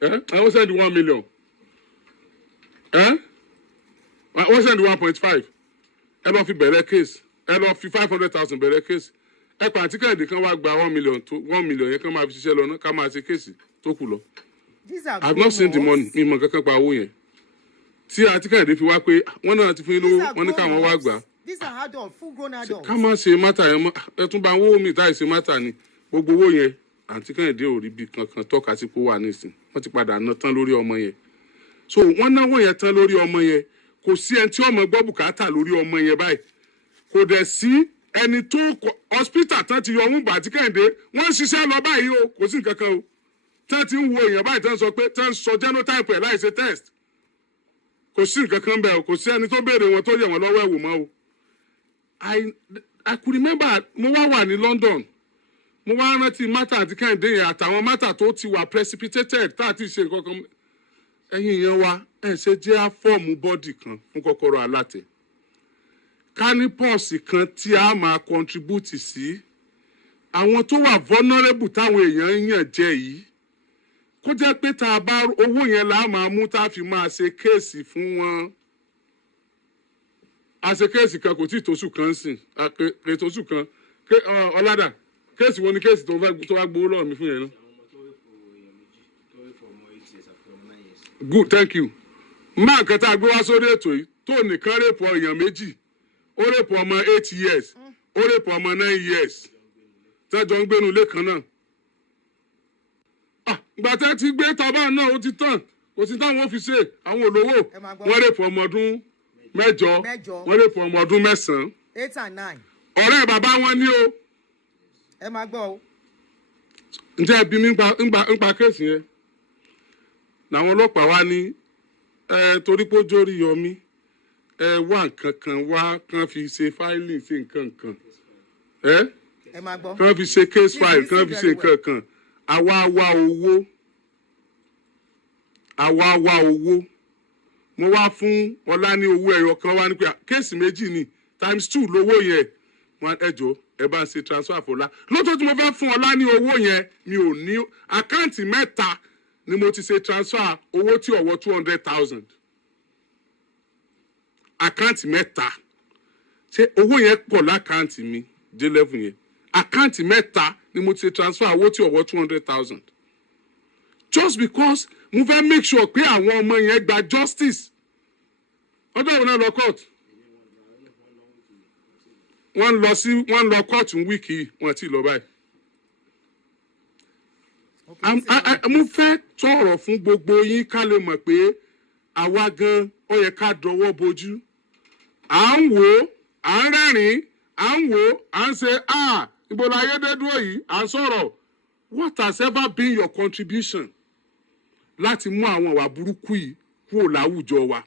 wọ́n send 1 million. Wọ́n send 1.5. Ẹ lọ fi bẹ̀rẹ̀ case. Ẹ lọ fi 500,000 bẹ̀rẹ̀ case. Ẹ pa àǹtí Kẹ́hìndé kan wá gba 1 million yẹn kan máa fi ṣiṣẹ́ lọ ká máa ṣe case tó kù lọ. I've not seen the money. Mi mọ̀ kankan pa owó yẹn. Tí àǹtí Kẹ́hìndé fi wá pé wọ́n náà ti fún yín lówó wọ́n ní káwọn wá gbà. These are adults, full grown adults. Ká má ṣe mátà yẹn mọ́ ẹ tún bá ń wó mi táì ṣe mátà ni gbogbo owó yẹn àǹtí Kẹ́hìndé ò rí bí kankan tọ́ka sí pé ó wà nísìn wọ́n ti padà ná tán lórí ọmọ yẹn. So wọ́n náwó yẹn tán lórí ọmọ yẹn kò sí ẹni tí ọmọ gbọ́ bùkátà lórí ọmọ yẹn báyìí kò dẹ̀ sí ẹni tó hospital tán ti yọ ohun bà àǹtí Kẹ́hìndé wọ́n ń ṣiṣẹ́ lọ báyìí o kò sí nǹkan kan o tán ti ń wo èèyàn báyìí tán sọ pé tán sọ genotype ẹ̀ láì ṣe test kò sí nǹkan kan bẹ́ẹ̀ o kò sí ẹni tó béèrè wọn tó yẹ wọn lọ́wọ́ ẹ̀wò mọ́ o. I could remember mo wà ní London mo wá rántí mátà àǹtí Kẹ́hìndé yẹn àtàwọn mátà tó ti wà precipitated tá àti ṣe nǹkan kan ẹ̀yin yẹn wa ẹ̀ ṣe jẹ́ fọ́ọ̀mù bọ́dì kan fún kọ́kọ́rọ́ alátẹ ká ní pọ́ọ̀sì kan tí a máa contribute sí àwọn tó wà vulnerable táwọn èèyàn ń yàn jẹ yìí kó jẹ́ pé tá a bá owó yẹn là á máa mú tá a fi máa ṣe kéèsì fún wọn a ṣe kéèsì kan kò tí ì tóṣù kan sìn kè tóṣù kan ọ̀làdà kéèsì wo ni kéèsì tó wá gbowó lọ́wọ́ mi fún yẹn náà. Good, thank you. Máa nǹkan tá a gbé wá sórí ètò yìí tó nìkan rèpọ̀ èèyàn méjì ó rèpọ̀ ọmọ 8 years ó rèpọ̀ ọmọ 9 years tẹ́jọ́ ń gbénu ilé kan náà. Ìgbà tẹ́ ti gbé tọ́ba náà ó ti tàn kò sí táwọn fi ṣe àwọn olówó wọ́n rèpọ̀ ọmọ ọdún 8 wọ́n rèpọ̀ ọmọ ọdún 9. 8 and 9. Ọ̀rẹ́ bàbá wọn ní o. Ẹ máa gbọ́ o. Ǹjẹ́ ẹbí mi ń pa kéèsì yẹn? Làwọn ọlọ́pàá wá ní torí pé ó jórí Yọmí wá nǹkan kan wá kán fi ṣe filing ṣe nǹkan kan ẹ máa gbọ́ kán fi ṣe case file kán fi ṣe nǹkan kan àwa wá owó mo wá fún Ọlá ní owó ẹyọ kan wá ní pé kéèsì méjì ni ×2 lówó yẹn wọn ẹjọ ẹ bá ń ṣe transfer fọlá lótó tí mo fẹ́ fún Ọlá ní owó yẹn mi ò ní àkáǹtì mẹ́ta ni mo ti ṣe transfer owó tí ọwọ́ 200,000 àkáǹtì mẹ́ta ṣé owó yẹn pọ̀ lákáǹtì mi dé level yẹn àkáǹtì mẹ́ta ni mo ti ṣe transfer owó tí ọwọ́ 200,000 just because mo fẹ́ make sure pé àwọn ọmọ yẹn gba justice ọjọ́ ìwọ̀n náà lọ court wọ́n lọ court wíìkì wọ́n ti lọ báyìí. Mo fẹ́ tọrọ fún gbogbo yín ká lè mọ̀ pé àwa gan ó yẹ ká dọwọ́ bojú à ń wò à ń rẹ́rìn à ń wò à ń ṣe ibo la ayédèdúró yìí à ń sọ̀rọ̀ what has ever been your contribution láti mú àwọn ìwà burúkú yìí kúrò láwùjọ wa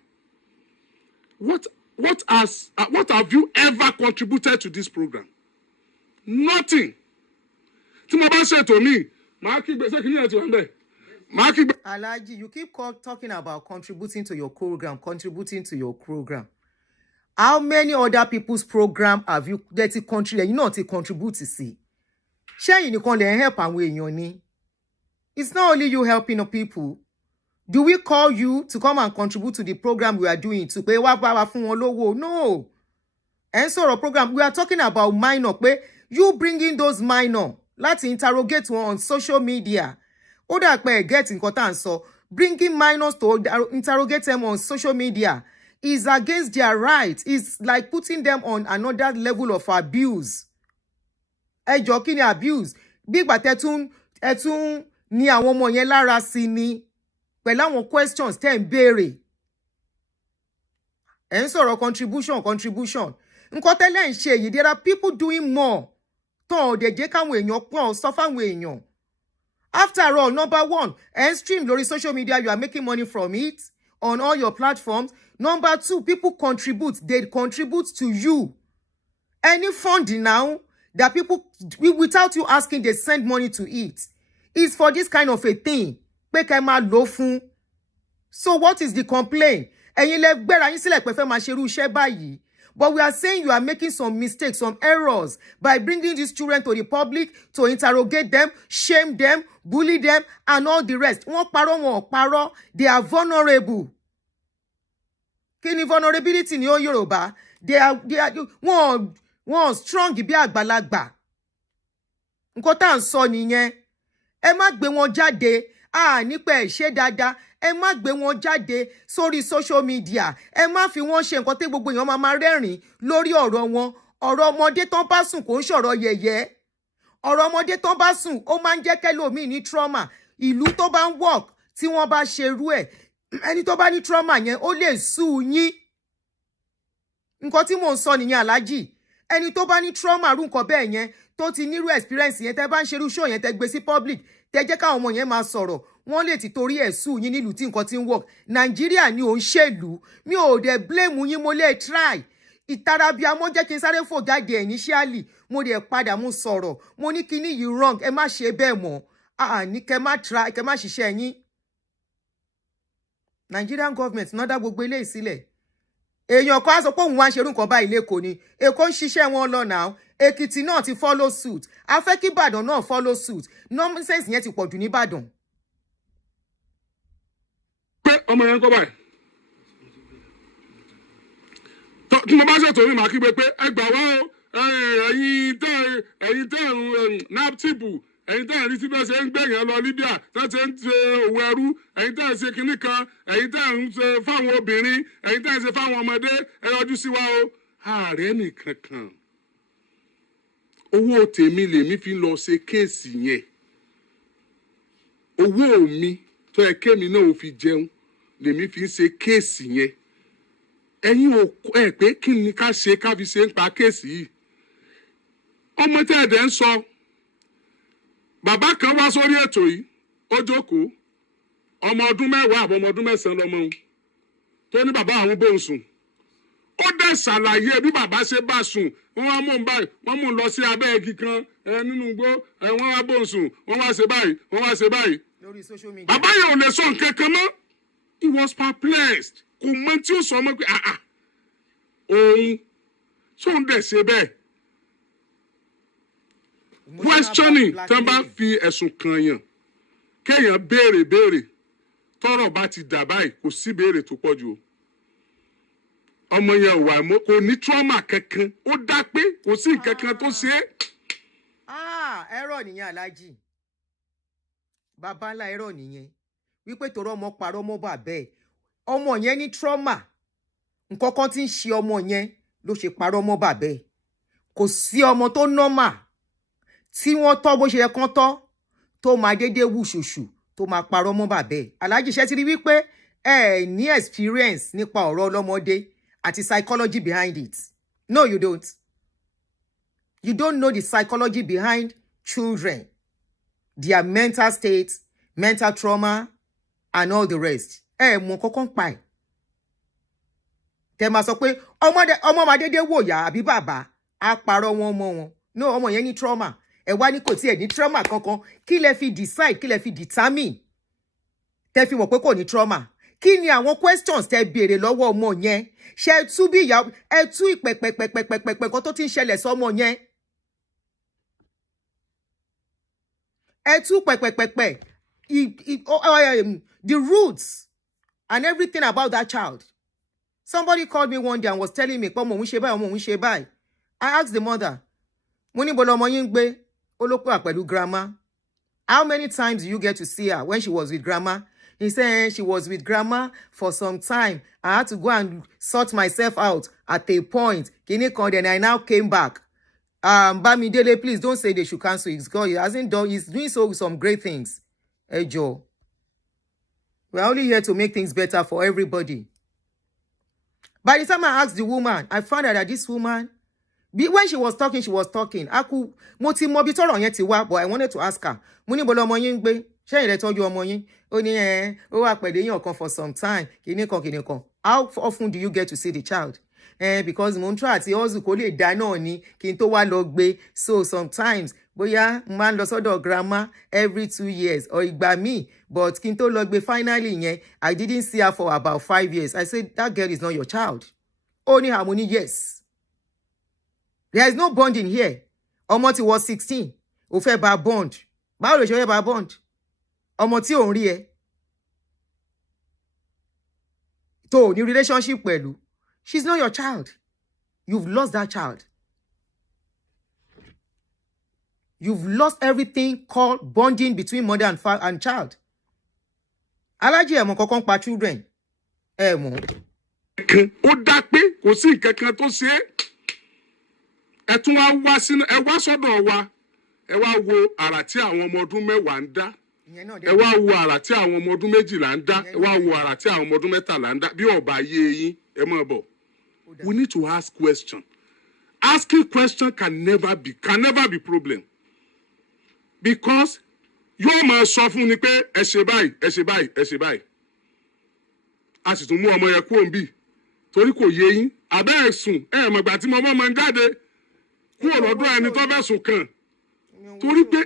what have you ever contributed to this program? Nothing. Tí mo bá ṣètò mi màá kígbe ṣé kìnìún ẹ̀ tí wọ́n bẹ̀ màá kígbe. Alhaji, you keep talking about contributing to your program. How many other people's program have you contributed? You know to contribute to see. Ṣé you nìkan lè help àwọn èèyàn ni? It's not only you helping the people. Do we call you to come and contribute to the program we are doing to pay wá fún wọn lówó? No. And so program we are talking about minor pé you bringing those minor láti interrogate wọn on social media. Ó dà pé get nǹkan tá ń sọ. bringing minors to interrogate them on social media is against their rights. It's like putting them on another level of abuse. Ẹ jọ̀ọ́ kí ni abuse? Bí ìgbà ẹ tún ní àwọn ọmọ yẹn lára sí ni pẹ̀lú àwọn questions tẹ́ ń béèrè. Ẹ ń sọ̀rọ̀ contribution. Nǹkan tẹ́lẹ̀ ń ṣe yìí, there are people doing more. Tán ọ̀dẹ̀ jẹ́ káwọn èèyàn pọ̀ sọ fáwọn èèyàn. After all, number one, stream lórí social media, you are making money from it on all your platforms. Number two, people contribute. They contribute to you. Any funding now that people, without you asking, they send money to it. It's for this kind of a thing. Pé kẹ́ máa lò fún. So what is the complaint? Ẹ̀yin lẹ gbéra yín sílẹ̀ pé fẹ́ máa ṣerú iṣẹ́ báyìí. But we are saying you are making some mistakes, some errors by bringing these children to the public to interrogate them, shame them, bully them, and all the rest. Wọ́n parọ́, wọn ò parọ́. They are vulnerable. Kí ni vulnerability ní Yorùbá? They are wọ́n strong bí àgbàlagbà. Nǹkan tá à ń sọ nìyẹn. Ẹ má gbé wọn jáde. Nípa ẹ̀ ṣe dáadáa. Ẹ má gbé wọn jáde sórí social media. Ẹ má fi wọn ṣe nǹkan tí gbogbo èèyàn máa rẹ́rìn lórí ọ̀rọ̀ wọn. Ọ̀rọ̀ ọmọdé tán bá sùn kò ń ṣọ̀rọ̀ yẹ̀yẹ́. Ọ̀rọ̀ ọmọdé tán bá sùn ó máa ń jẹ́ kẹ́lòmíì ní trauma. Ìlú tó bá ń work tí wọ́n bá ṣerú ẹ̀. Ẹni tó bá ní trauma yẹn ó lè sue yín. Nǹkan tí mò ń sọ nìyẹn Alhaji. Ẹni tó bá ní trauma rú nǹkan bẹ́ẹ̀ yẹn tó ti nírú experience yẹn tẹ́ bá ń ṣerú show yẹn tẹ́ gbé sí public tẹ́ jẹ́ káwọn ọmọ yẹn máa sọ̀rọ̀ wọ́n lè ti torí ẹ̀ sùn yín nílùú tí nǹkan ti ń work. Nàìjíríà ni ò ń ṣèlú. Mi ò dẹ̀ blame yín, mo lè try. Ìtara bí amọ́ jẹ́ kí n sáré fò jáde initially. Mo dẹ̀ padà mú sọ̀rọ̀. Mo ní kíní yìí wrong. Ẹ má ṣe bẹ́ẹ̀ mọ́. Ní kẹ́ má try, kẹ́ má ṣiṣẹ́ yín. Nigerian government náà dá gbogbo eléyìí sílẹ̀. Èèyàn kan á sọ pé òun wá ń ṣerú nǹkan báyìí lÉkòó ni. Èkó ń ṣiṣẹ́ wọn lọ now. Èkìtì náà ti follow suit. A fẹ́ kí Ìbàdàn náà follow suit. Nonsense yẹn ti pọ̀ jù ní Ìbàdàn. Pé ọmọ yẹn kọ́ báyìí. Tí mo bá ṣètò mi màá kígbe pé ẹ gbà wá o, ẹ̀yin tẹ́ naptipu, ẹ̀yin tẹ́ rí tí bẹ́ẹ̀ ṣe ń gbẹ̀yàn lọ Libya, tẹ́ ṣe ń ṣe òwò ẹrú, ẹ̀yin tẹ́ ṣe kinní kan, ẹ̀yin tẹ́ ń ṣe fáwọn obìnrin, ẹ̀yin tẹ́ ṣe fáwọn ọmọdé, ẹ yọjú sí wa o. Ààrẹ nìkan kan. Owó tèmi lèmi fi lọ ṣe kéèsì yẹn. Owó mi tó yẹ kémi náà ò fi jẹun lèmi fi ń ṣe kéèsì yẹn. Ẹ̀yin ò pé kí ni ká ṣe ká fi ṣe ń pa kéèsì yìí. Ọmọ tẹ́ ẹ̀dẹ̀ ń sọ. Bàbá kan wá sórí ètò yìí, ó jókòó. Ọmọ ọdún 10 àbọ̀ ọmọ ọdún 9 lọmọ òun. Tó ní bàbá àwọn bóun sùn. Ó dẹ̀ ṣàlàyé bí bàbá ṣe bá sùn. Wọ́n wá mú un báyìí, wọ́n mú un lọ sí abẹ́ igi kan nínú igbó. Wọ́n wá bóun sùn, wọ́n wá ṣe báyìí, wọ́n wá ṣe báyìí. Lórí social media. Bàbá yẹn ò lè sọ nǹkan kan mọ́. He was perplexed. Kò mọ tí ó sọ mọ́ pé òun tó ń dẹ̀ ṣe bẹ́ẹ̀. Questioning tí wọ́n bá fi ẹ̀sùn kan yàn kéèyàn béèrè tọ́rọ̀ bá ti dà báyìí kò sí béèrè tó pọ̀ jù o. Ọmọ yẹn wà mọ́ kò ní trauma kankan ó dá pé kò sí nǹkan kan tó ṣe é. Ẹ̀rọ nìyẹn Alhaji. Bàbá ńlá ẹ̀rọ nìyẹn. Wípé tòrọ ọmọ parọ́ mọ́ bàbá ẹ̀. Ọmọ yẹn ní trauma. Nǹkan kan tí ń ṣe ọmọ yẹn ló ṣe parọ́ mọ́ bàbá ẹ̀. Kò sí ọmọ tó normal tí wọ́n tọ́ bó ṣe yẹ kán tọ́ tó máa dédé wù ṣùṣù tó máa parọ́ mọ́ bàbá ẹ̀. Alhaji ṣe ti rí wípé ẹ ní experience nípa ọ̀rọ̀ ọlọ́mọdé àti psychology behind it. No, you don't. You don't know the psychology behind children, their mental state, mental trauma, and all the rest. Mọ kọ́kọ́ pa ẹ̀. Tẹ́ máa sọ pé ọmọ máa dédé wò yá àbí bàbá á parọ́ wọn mọ́ wọn. No, ọmọ yẹn ní trauma. Ẹ wá ní kò tiẹ̀ ní trauma kankan. Kí lẹ fi decide, kí lẹ fi determine. Tẹ́ fi mọ̀ pé kò ní trauma. Kí ni àwọn questions tẹ́ béèrè lọ́wọ́ ọmọ yẹn? Ṣé tú bí ìyá ẹ tú ìpẹ̀pẹ̀pẹ̀pẹ̀pẹ̀pẹ̀ kan tó ti ń ṣẹlẹ̀ sọ́mọ yẹn? Ẹ tú pẹ̀pẹ̀pẹ̀pẹ̀ the roots and everything about that child. Somebody called me one day and was telling me, ọmọ òun ṣe báyìí, ọmọ òun ṣe báyìí. I asked the mother, mo ní bọ́lá ọmọ yín gbé, ó ló pé pẹ̀lú grandma. How many times do you get to see her when she was with grandma? He said she was with grandma for some time. I had to go and sort myself out at a point. Then I now came back. Bamidele, please don't say they should cancel it. God, he hasn't done, he's doing so with some great things. Hey, Joe. We're only here to make things better for everybody. By the time I asked the woman, I found out that this woman, when she was talking. I could, but I wanted to ask her. Muni bolo ọmọ yín gbé, ṣé ire tọ́jú ọmọ yín? Ó ní ó wà pẹ̀lú èyàn kan for some time. Kìnìkan. How often do you get to see the child? Because mo ń try àti hustle kó lè dá náà ni kí n tó wá lọ gbé. So sometimes bóyá máa ń lọ sọ́dọ̀ grandma every 2 years or ìgbà míì, but kí n tó lọ gbé finally yẹn, I didn't see her for about 5 years. I said, that girl is not your child. Ó ní harmony, yes. There is no bond in here. Ọmọ tí was 16. Ó fẹ́ bá bond. Báwo lè ṣe fẹ́ bá bond? Ọmọ tí ò ń rí ẹ. Tó ní relationship pẹ̀lú. She's not your child. You've lost that child. You've lost everything called bonding between mother and child. Alájí ẹ̀mọ̀ kankan pa children. Ẹ̀mọ̀. Ó dá pé kò sí nǹkankan tó ṣe é. Ẹ tún wá sọ́dọ̀ wa. Ẹ wá wo àrà tí àwọn ọmọ ọdún 10 ń dá. Ẹ wá wo àrà tí àwọn ọmọ ọdún 12 ń dá. Ẹ wá wo àrà tí àwọn ọmọ ọdún 13 ń dá. Bí ọba yé yín, ẹ má bọ̀. We need to ask questions. Asking questions can never be problem. Because yóò máa sọ fún ni pé ẹ ṣe báyìí. A sì tún mú ọmọ yẹn kúrò níbí. Torí kò yé yín. Àbẹ́ ẹ̀sùn mọ̀gbà tí mo máa ń jáde kúrò lọ́dọ̀ ẹni tó fẹ́ sùn kàn. Torí pé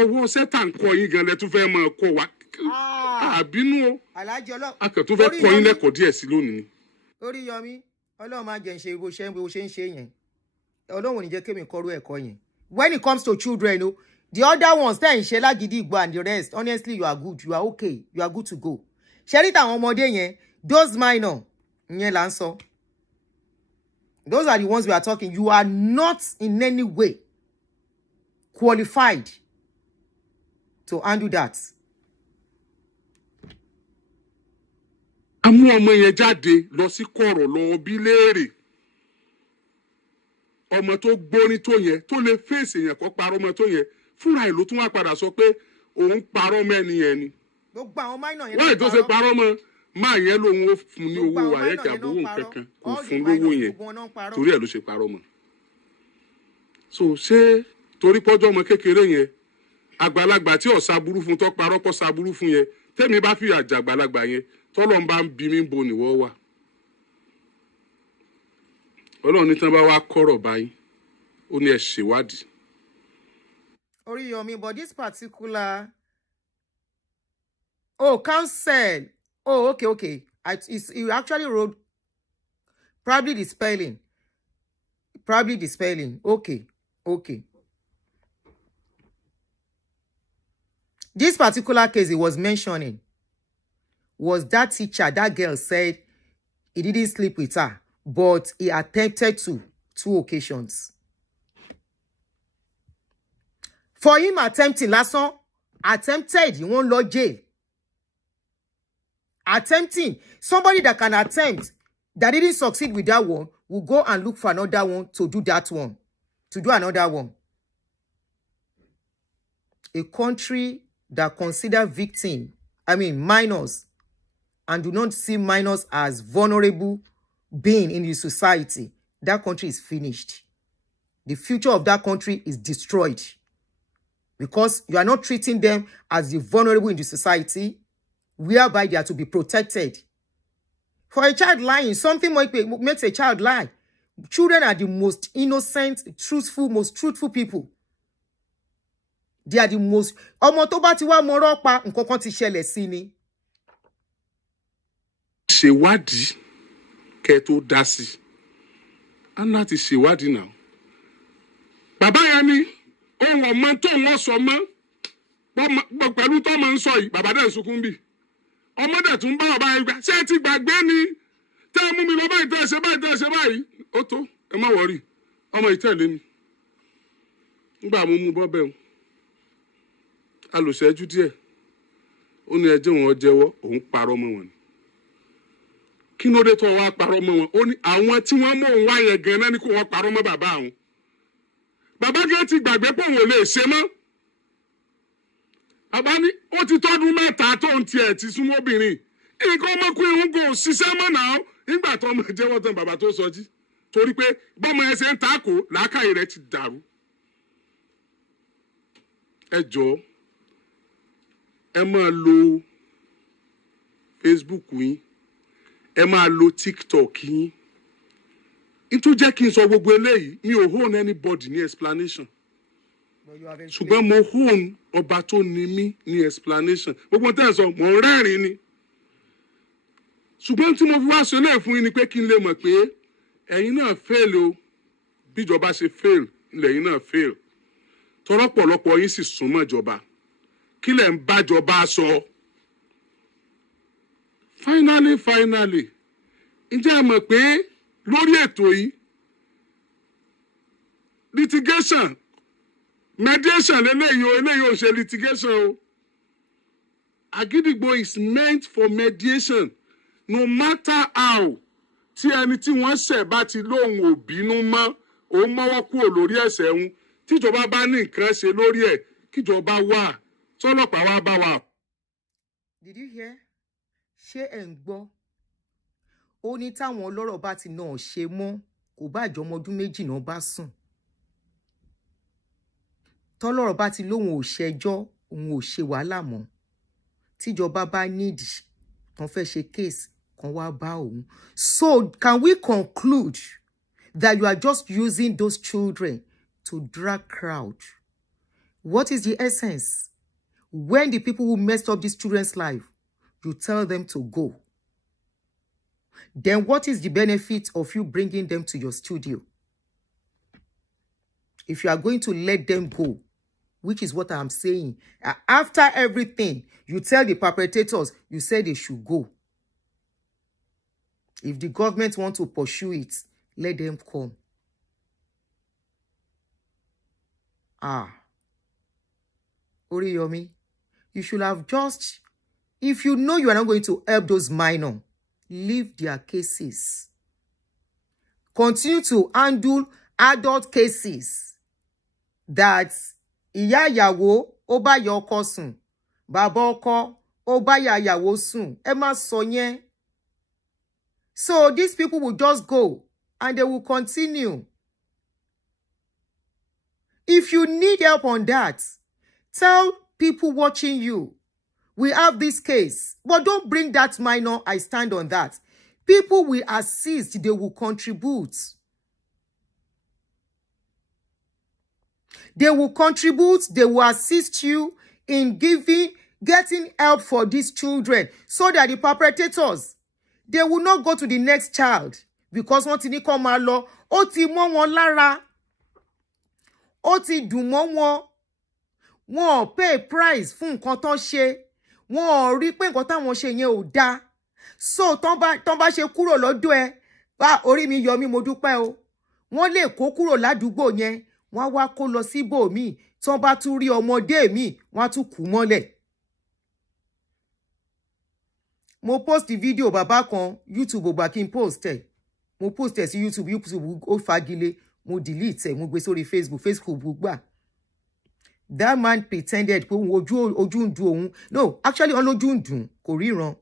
ọwọ́ sẹ́tà ń kọ yín gan lẹ tún fẹ́ máa kọ wa. Àbínú o. Akẹ́tún fẹ́ kọ yín lẹ́kọ̀ọ́ díẹ̀ sí lónìí ni. Oriyomi, Ọlọ́run máa jẹ́ ń ṣe bó ṣe ń ṣe yẹn. Ọlọ́run ò ní jẹ́ kémi kọ́rú ẹ̀kọ́ yẹn. When it comes to children, the other ones, tẹ́ ń ṣe lágídí ìgbà and the rest, honestly, you are good. You are okay. You are good to go. Ṣé rí tàwọn ọmọdé yẹn, those minor, ìyẹn là ń sọ. Those are the ones we are talking. You are not in any way qualified to handle that. A mú ọmọ yẹn jáde lọ sí kọ̀rọ̀ lọ bí léèrè. Ọmọ tó gbórí tó yẹn tó lè fèsì yẹn kó parọ́ ọmọ tó yẹn fúnra ẹ̀ ló tún wá padà sọ pé òun parọ́ mẹ́ni yẹn ni. Gbogbo àwọn minor yẹn. Wọ́n tó ṣe parọ́ mọ́ máa yẹn lòun ó fún ní owó àyẹ̀kẹ́ àbúrò kankan kò fún lówó yẹn torí ẹ̀ ló ṣe parọ́ mọ́. So ṣé torí pọ́jọ́ ọmọ kékeré yẹn àgbàlagbà tí ọ̀sà burú fún tó parọ́ kọ́ sa burú fún yẹn tẹ́mi bá fi àjà àgbàlagbà yẹn tọ́lọ́ ń bá ń bí mi bo nìwọ́ wà. Ọlọ́run ní tí wọ́n bá wá kọ́rọ̀ báyìí ó ní ẹ ṣèwádìí. Oriyomi, but this particular counsel. Oh, okay. You actually wrote probably the spelling. Okay. This particular case he was mentioning was that teacher, that girl said he didn't sleep with her, but he attempted to 2 occasions. For him attempted, he won't lodge jail. Attempting, somebody that can attempt, that didn't succeed with that one, will go and look for another one to do that one, to do another one. A country that consider minors, and do not see minors as vulnerable being in the society, that country is finished. The future of that country is destroyed. Because you are not treating them as the vulnerable in the society, whereby they are to be protected. For a child lying, something makes a child lie. Children are the most innocent, most truthful people. They are the most. Ọmọ tó bá ti wá mọ́rọ́ pa nǹkan kan ti ṣẹlẹ̀ sí ni. Ṣèwádìí kẹ́ tó dá sí. A ní láti ṣèwádìí náà. Bàbá yẹn ni ohun ọmọ tó wọ́n sọ mọ́ pẹ̀lú tó máa ń sọ yìí bàbá dẹ̀ sunkún bì. Ọmọdé tún bá bàbá yẹn gbà ṣé ti gbàgbé ni tẹ́ ẹ mú mi lọ báyìí tẹ́ ẹ ṣe báyìí ó tó ẹ má wọrí ọmọ ìtẹ̀lé mi. Nígbà mo mú bọ́ bẹ́ẹ̀ a lò ṣẹ́jú díẹ̀ ó ní ẹjẹ́ wọn jẹ́wọ́ òun parọ́ mọ́ wọn. Kí ló dé tó wá parọ́ mọ́ wọn? Ó ní àwọn tí wọ́n mọ̀ òun wá yẹn gan-an ní kó wọ́n parọ́ mọ́ bàbá àwọn. Bàbá gan ti gbàgbé pé òun ò lè ṣe mọ́. Bàbá ní ó ti tọ́dún mẹ́ta tó ń tiẹ̀ ti súnmọ́ obìnrin. Nǹkan ọmọkùnrin òun kò ṣiṣẹ́ mọ́ náà nígbà tó ọmọ jẹ́wọ́ tán bàbá tó sọ jí. Torí pé bọ́mọ ẹ ṣe ń takò làákàyè rẹ̀ ti dàrú. Ẹ jọ̀ọ́ ẹ máa lo Facebook yín, ẹ máa lo TikTok yín. Nítorí jẹ́ kí n sọ gbogbo eléyìí, mi ò hold anybody ní explanation. Ṣùgbọ́n mo hold ọba tó ní mí ní explanation. Gbogbo tẹ́ ẹ sọ, mò ń rẹ́rìn-ín ni. Ṣùgbọ́n tí mo fi wá sọ eléyìí fún yín ni pé kí n lè mọ̀ pé ẹ̀yin náà fail o. Bíjọba ṣe fail, lẹ́yìn náà fail. Tọ́rọ̀pọ̀lọpọ̀ yín sì súnmọ́ ìjọba. Kí lẹ̀ ń bájọba sọ? Finally, ǹjẹ́ ẹ mọ̀ pé lórí ètò yìí litigation mediation eléyìí ò ṣe litigation o. Agidigbo is meant for mediation. No matter how tí ẹni tí wọ́n ṣẹ̀ bá ti lóhùn ò bínú mọ́ òun mọ́wọ́ kúrò lórí ẹ̀ṣẹ̀ òun tíjọba bá ní nǹkan ṣe lórí ẹ̀ kíjọba wà tọ́lọ́pàá wá bá wà. Did you hear? Ṣé ẹ̀ ń gbọ́? Ó ní táwọn ọlọ́rọ̀ bá ti náà ṣe mọ́ kò bá àjọ ọmọ ọdún méjì náà bá sùn. Tọ́lọ́rọ̀ bá ti lóhùn ò ṣẹjọ́ òun ò ṣe wàhálà mọ́. Tíjọba bá nídìí tán fẹ́ ṣe case kan wá bá òun. So can we conclude that you are just using those children to drag crowd? What is the essence? When the people who messed up these children's life, you tell them to go. Then what is the benefit of you bringing them to your studio? If you are going to let them go, which is what I'm saying, after everything, you tell the perpetrators, you say they should go. If the government want to pursue it, let them come. Oriyomi, you should have just, if you know you are not going to help those minors, leave their cases. Continue to handle adult cases that ìyá ìyàwó ó bá ìyá ọkọ sùn, bàbá ọkọ ó bá ìyá ìyàwó sùn. Ẹ má sọ yẹn. So these people will just go and they will continue. If you need help on that, tell people watching you, we have this case, but don't bring that minor. I stand on that. People will assist, they will contribute. They will contribute, they will assist you in getting help for these children so that the perpetrators, they will not go to the next child because wọ́n ti ní kó máa lọ, ó ti mọ́ wọn lára, ó ti dùn mọ́ wọn, wọn ò pay price fún nǹkan tán ṣe, wọn ò rí pé nǹkan táwọn ṣe yẹn ò dáa. So tán bá ṣe kúrò lọ́dọ̀ ẹ, bá orí mi yọ mí mo dúpẹ́ o, wọ́n lè kó kúrò ládùúgbò yẹn, wọ́n wá kó lọ síbòmíì, tán bá tún rí ọmọdé mi, wọ́n tún kú mọ́lẹ̀. Mo post video bàbá kan, YouTube ò gbà kí n post ẹ̀. Mo post ẹ̀ sí YouTube ó fagilé, mo delete ẹ̀, mo gbé sórí Facebook gbà. That man pretended pé ojú ń dùn òun. No, actually on lójú ń dùn, kò ríran.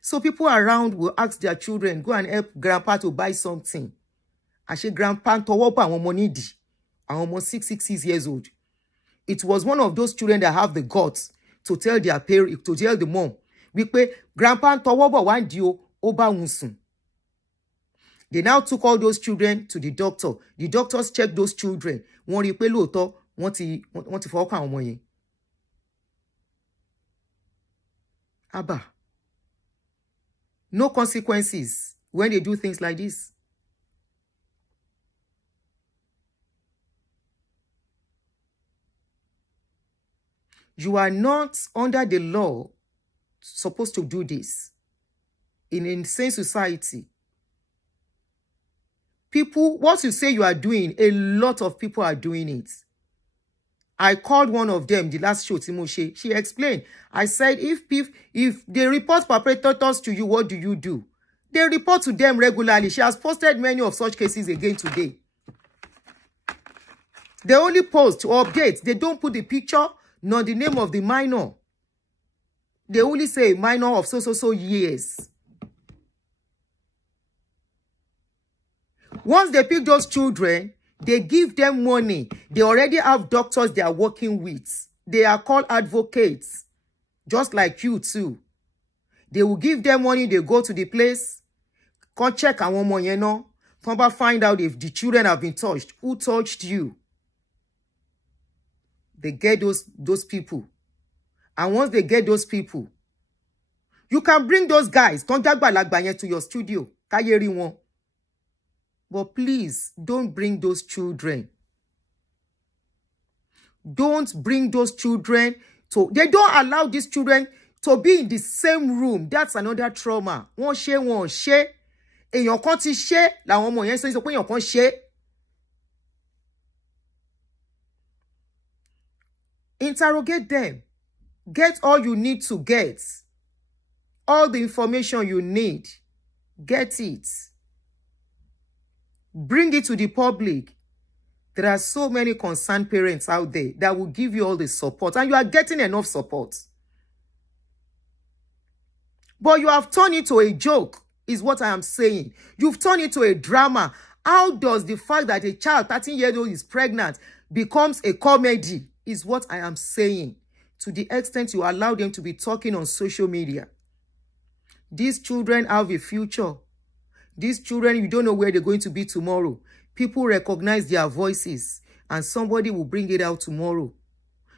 So people around will ask their children, go and help grandpa to buy something. Àṣé grandpa ń tọwọ́ bá àwọn ọmọ nídìí. Àwọn ọmọ 6 years old. It was one of those children that have the guts to tell their parents, to tell the mom, wípé grandpa ń tọwọ́ bọ̀ wá ń di o, ó bá wọn sùn. They now took all those children to the doctor. The doctors checked those children. Wọ́n rí pé lóòótọ́ wọ́n ti fọwọ́ kàn àwọn ọmọ yẹn. Abba. No consequences when they do things like this. You are not under the law supposed to do this. In an insane society, people, what you say you are doing, a lot of people are doing it. I called one of them the last show Timoshe. She explained. I said, if they report perpetrators to you, what do? They report to them regularly. She has posted many of such cases again today. They only post to update. They don't put the picture nor the name of the minor. They only say minor of so years. Once they pick those children, they give them money. They already have doctors they are working with. They are called advocates, just like you too. They will give them money. They go to the place, come check àwọn ọmọ yẹn náà. Come back, find out if the children have been touched. Who touched you? They get those people. And once they get those people, you can bring those guys to your studio. Káyé rí wọn. But please, don't bring those children. Don't bring those children to... They don't allow these children to be in the same room. That's another trauma. Wọ́n ṣe. Èèyàn kan ti ṣe, làwọn ọmọ yẹn sọ pé èèyàn kan ṣe. Interrogate them. Get all you need to get. All the information you need. Get it. Bring it to the public. There are so many concerned parents out there that will give you all the support. And you are getting enough support. But you have turned it to a joke, is what I am saying. You've turned it to a drama. How does the fact that a child, 13-year-old, is pregnant becomes a comedy, is what I am saying. To the extent you allow them to be talking on social media. These children have a future. These children, you don't know where they're going to be tomorrow. People recognize their voices and somebody will bring it out tomorrow.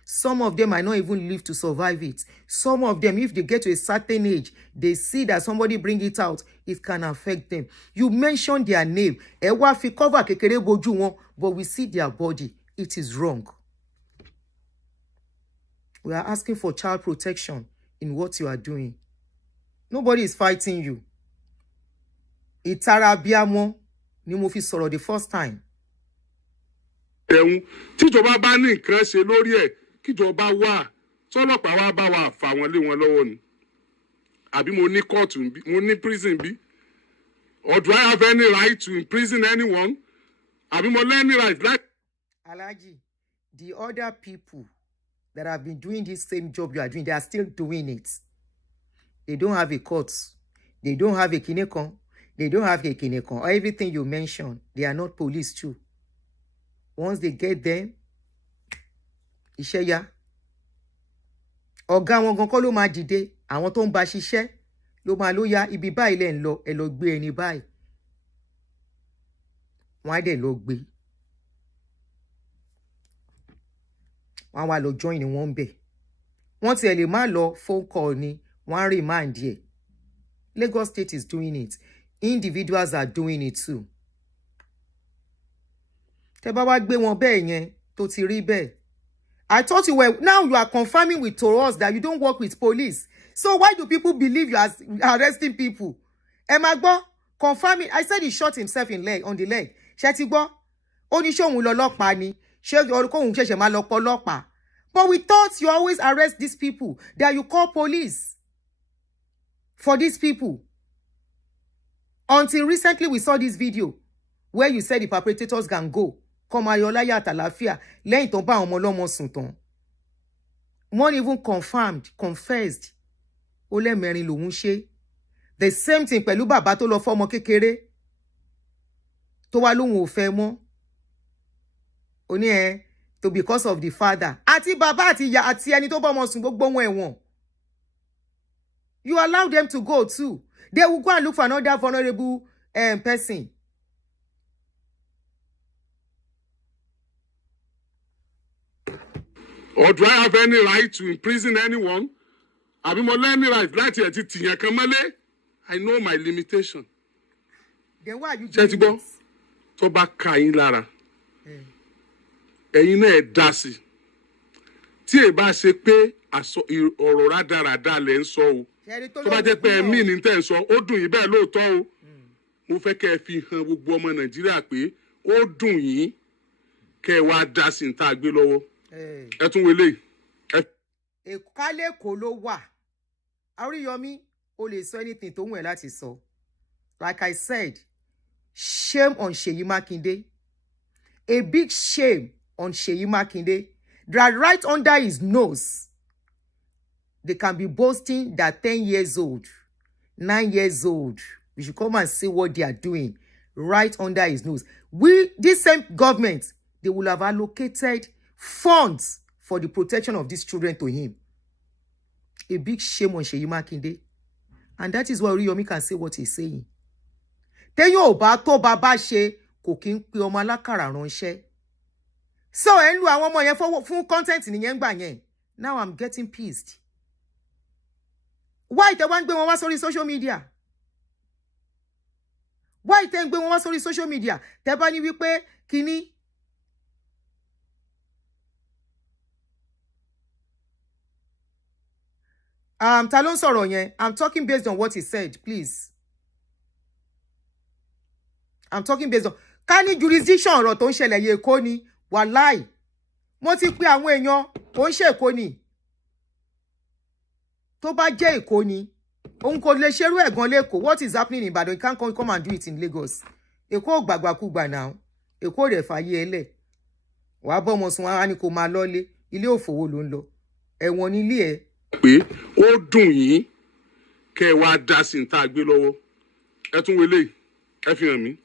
Some of them might not even live to survive it. Some of them, if they get to a certain age, they see that somebody bring it out, it can affect them. You mentioned their name. But we see their body. It is wrong. We are asking for child protection in what you are doing. Nobody is fighting you. Ìtara abiyamọ ni mo fi sọ̀rọ̀ the first time. Tíjọba bá ní nǹkan ṣe lórí ẹ̀, kíjọba wà, tọ́lọ́pàá wá bá wa fà wọ́n lé wọn lọ́wọ́ ni. Àbí mo ní court bí, mo ní prison bí. Or do I have any right to imprison anyone? Àbí mo lè any right like... Alhaji, the other people that have been doing this same job you are doing, they are still doing it. They don't have a court. They don't have a kinekon. They don't have a kinekon. Or everything you mentioned, they are not police too. Once they get them, iṣẹ́ yá. Ọ̀gá wọn gan kọ́ ló máa dìde. Àwọn tó ń bá ṣiṣẹ́ ló máa ló yá. Ibi báyìí lẹ́ ń lọ, ẹ lọ gbé ẹni báyìí. Wọ́n á dẹ̀ lọ gbé. Wọ́n á wá lọ join ni wọ́n ń bẹ̀. Wọ́n tiẹ̀ lè má lọ phone call ni, wọ́n á remind ẹ̀. Lagos State is doing it. Individuals are doing it too. Tẹ́ bá wá gbé wọn bẹ́ẹ̀ yẹn tó ti rí bẹ́ẹ̀. I thought you were, now you are confirming with us that you don't work with police. So why do people believe you are arresting people? Ẹ máa gbọ́, confirming. I said he shot himself on the leg. Ṣé ti gbọ́? Ó ní ṣé òun lọ́lọ́pàá ni. Ṣé òun ṣẹ̀ṣẹ̀ máa lọ pọ̀ ọlọ́pàá. But we thought you always arrest these people, that you call police for these people. Until recently we saw this video where you said the perpetrators can go. Come ayọ̀láyà àtàlàfíà lẹ́yìn tó bá àwọn ọmọ ọlọ́mọ sùn tán. One even confessed. Ó lẹ́mẹ̀rin lòun ṣe. The same thing pẹ̀lú bàbá tó lọ fọ́mọ kékeré. Tó wá lóhun ò fẹ́ mọ́. Ó ní to because of the father. Àti bàbá àti ìyá àti ẹni tó bá ọmọ sùn gbogbo wọn ẹ̀wọ̀n. You allow them to go too. They will go and look for another vulnerable person. Or do I have any right to imprison anyone? Àbí mo lè any right láti ẹ̀ ti tìyàn kan mọ́lé? I know my limitation. Then why are you doing this? Tó bá ka yín lára. Ẹ̀yin náà ẹ dá sí. Tí ẹ bá ṣe pé ọ̀rọ̀ rádaràda lẹ ń sọ o. Tó bá jẹ́ pé ẹ̀mí ní tẹ́ ń sọ, ó dùn yín bẹ́ẹ̀ lóòótọ́ o. Mo fẹ́ kẹ́ ẹ fi hàn gbogbo ọmọ Nàìjíríà pé ó dùn yín kẹ́ ẹ wá dá sí ní tá a gbé lọ́wọ́. ẹ tún wọlé. Èkálẹ̀ kò ló wà. Oriyomi, o lè sọ anything tó wù ẹ́ láti sọ. Like I said, shame on Seyi Makinde. A big shame on Seyi Makinde. That right under his nose, they can be boasting that 10 years old, 9 years old, we should come and see what they are doing right under his nose. This same government, they will have allocated funds for the protection of these children to him. A big shame on Seyi Makinde. And that is why Oriyomi can say what he's saying. Téyàn ò bá tó bàbá ṣe kò kí ń pe ọmọ alákàrà ránṣẹ́. So ẹ ń lu àwọn ọmọ yẹn fún content nìyẹn gbà yẹn. Now I'm getting pissed. Why tẹ́ wá ń gbé wọn wá sórí social media? Why tẹ́ ń gbé wọn wá sórí social media? Tẹ́ bá ní wípé kíní. Ta ló ń sọ̀rọ̀ yẹn? I'm talking based on what he said, please. I'm talking based on. Ká ní jurisdiction ọ̀rọ̀ tó ń ṣẹlẹ̀ yẹ Èkó ni. Wàláì. Mo ti pe àwọn èèyàn kò ń ṣe Èkó ni. Tó bá jẹ́ Èkó ni. Òun kò lè ṣerú ẹ̀ gan l'Ékòó. What is happening in Ibadan? You can't come and do it in Lagos. Èkó ò gbàgbàkúgbà now. Èkó rẹ̀ fàyè ẹlẹ̀. Wàá bọ́ ọmọ sùn wá ní kó máa lọ́lé. Ilé òfòwò ló ń lọ. Ẹ̀wọ̀n ní ilé ẹ̀. Pé ó dùn yín kẹ́ ẹ wá dá sí ní tá a gbé lọ́wọ́. Ẹ tún wọlé ẹ fi hàn mí.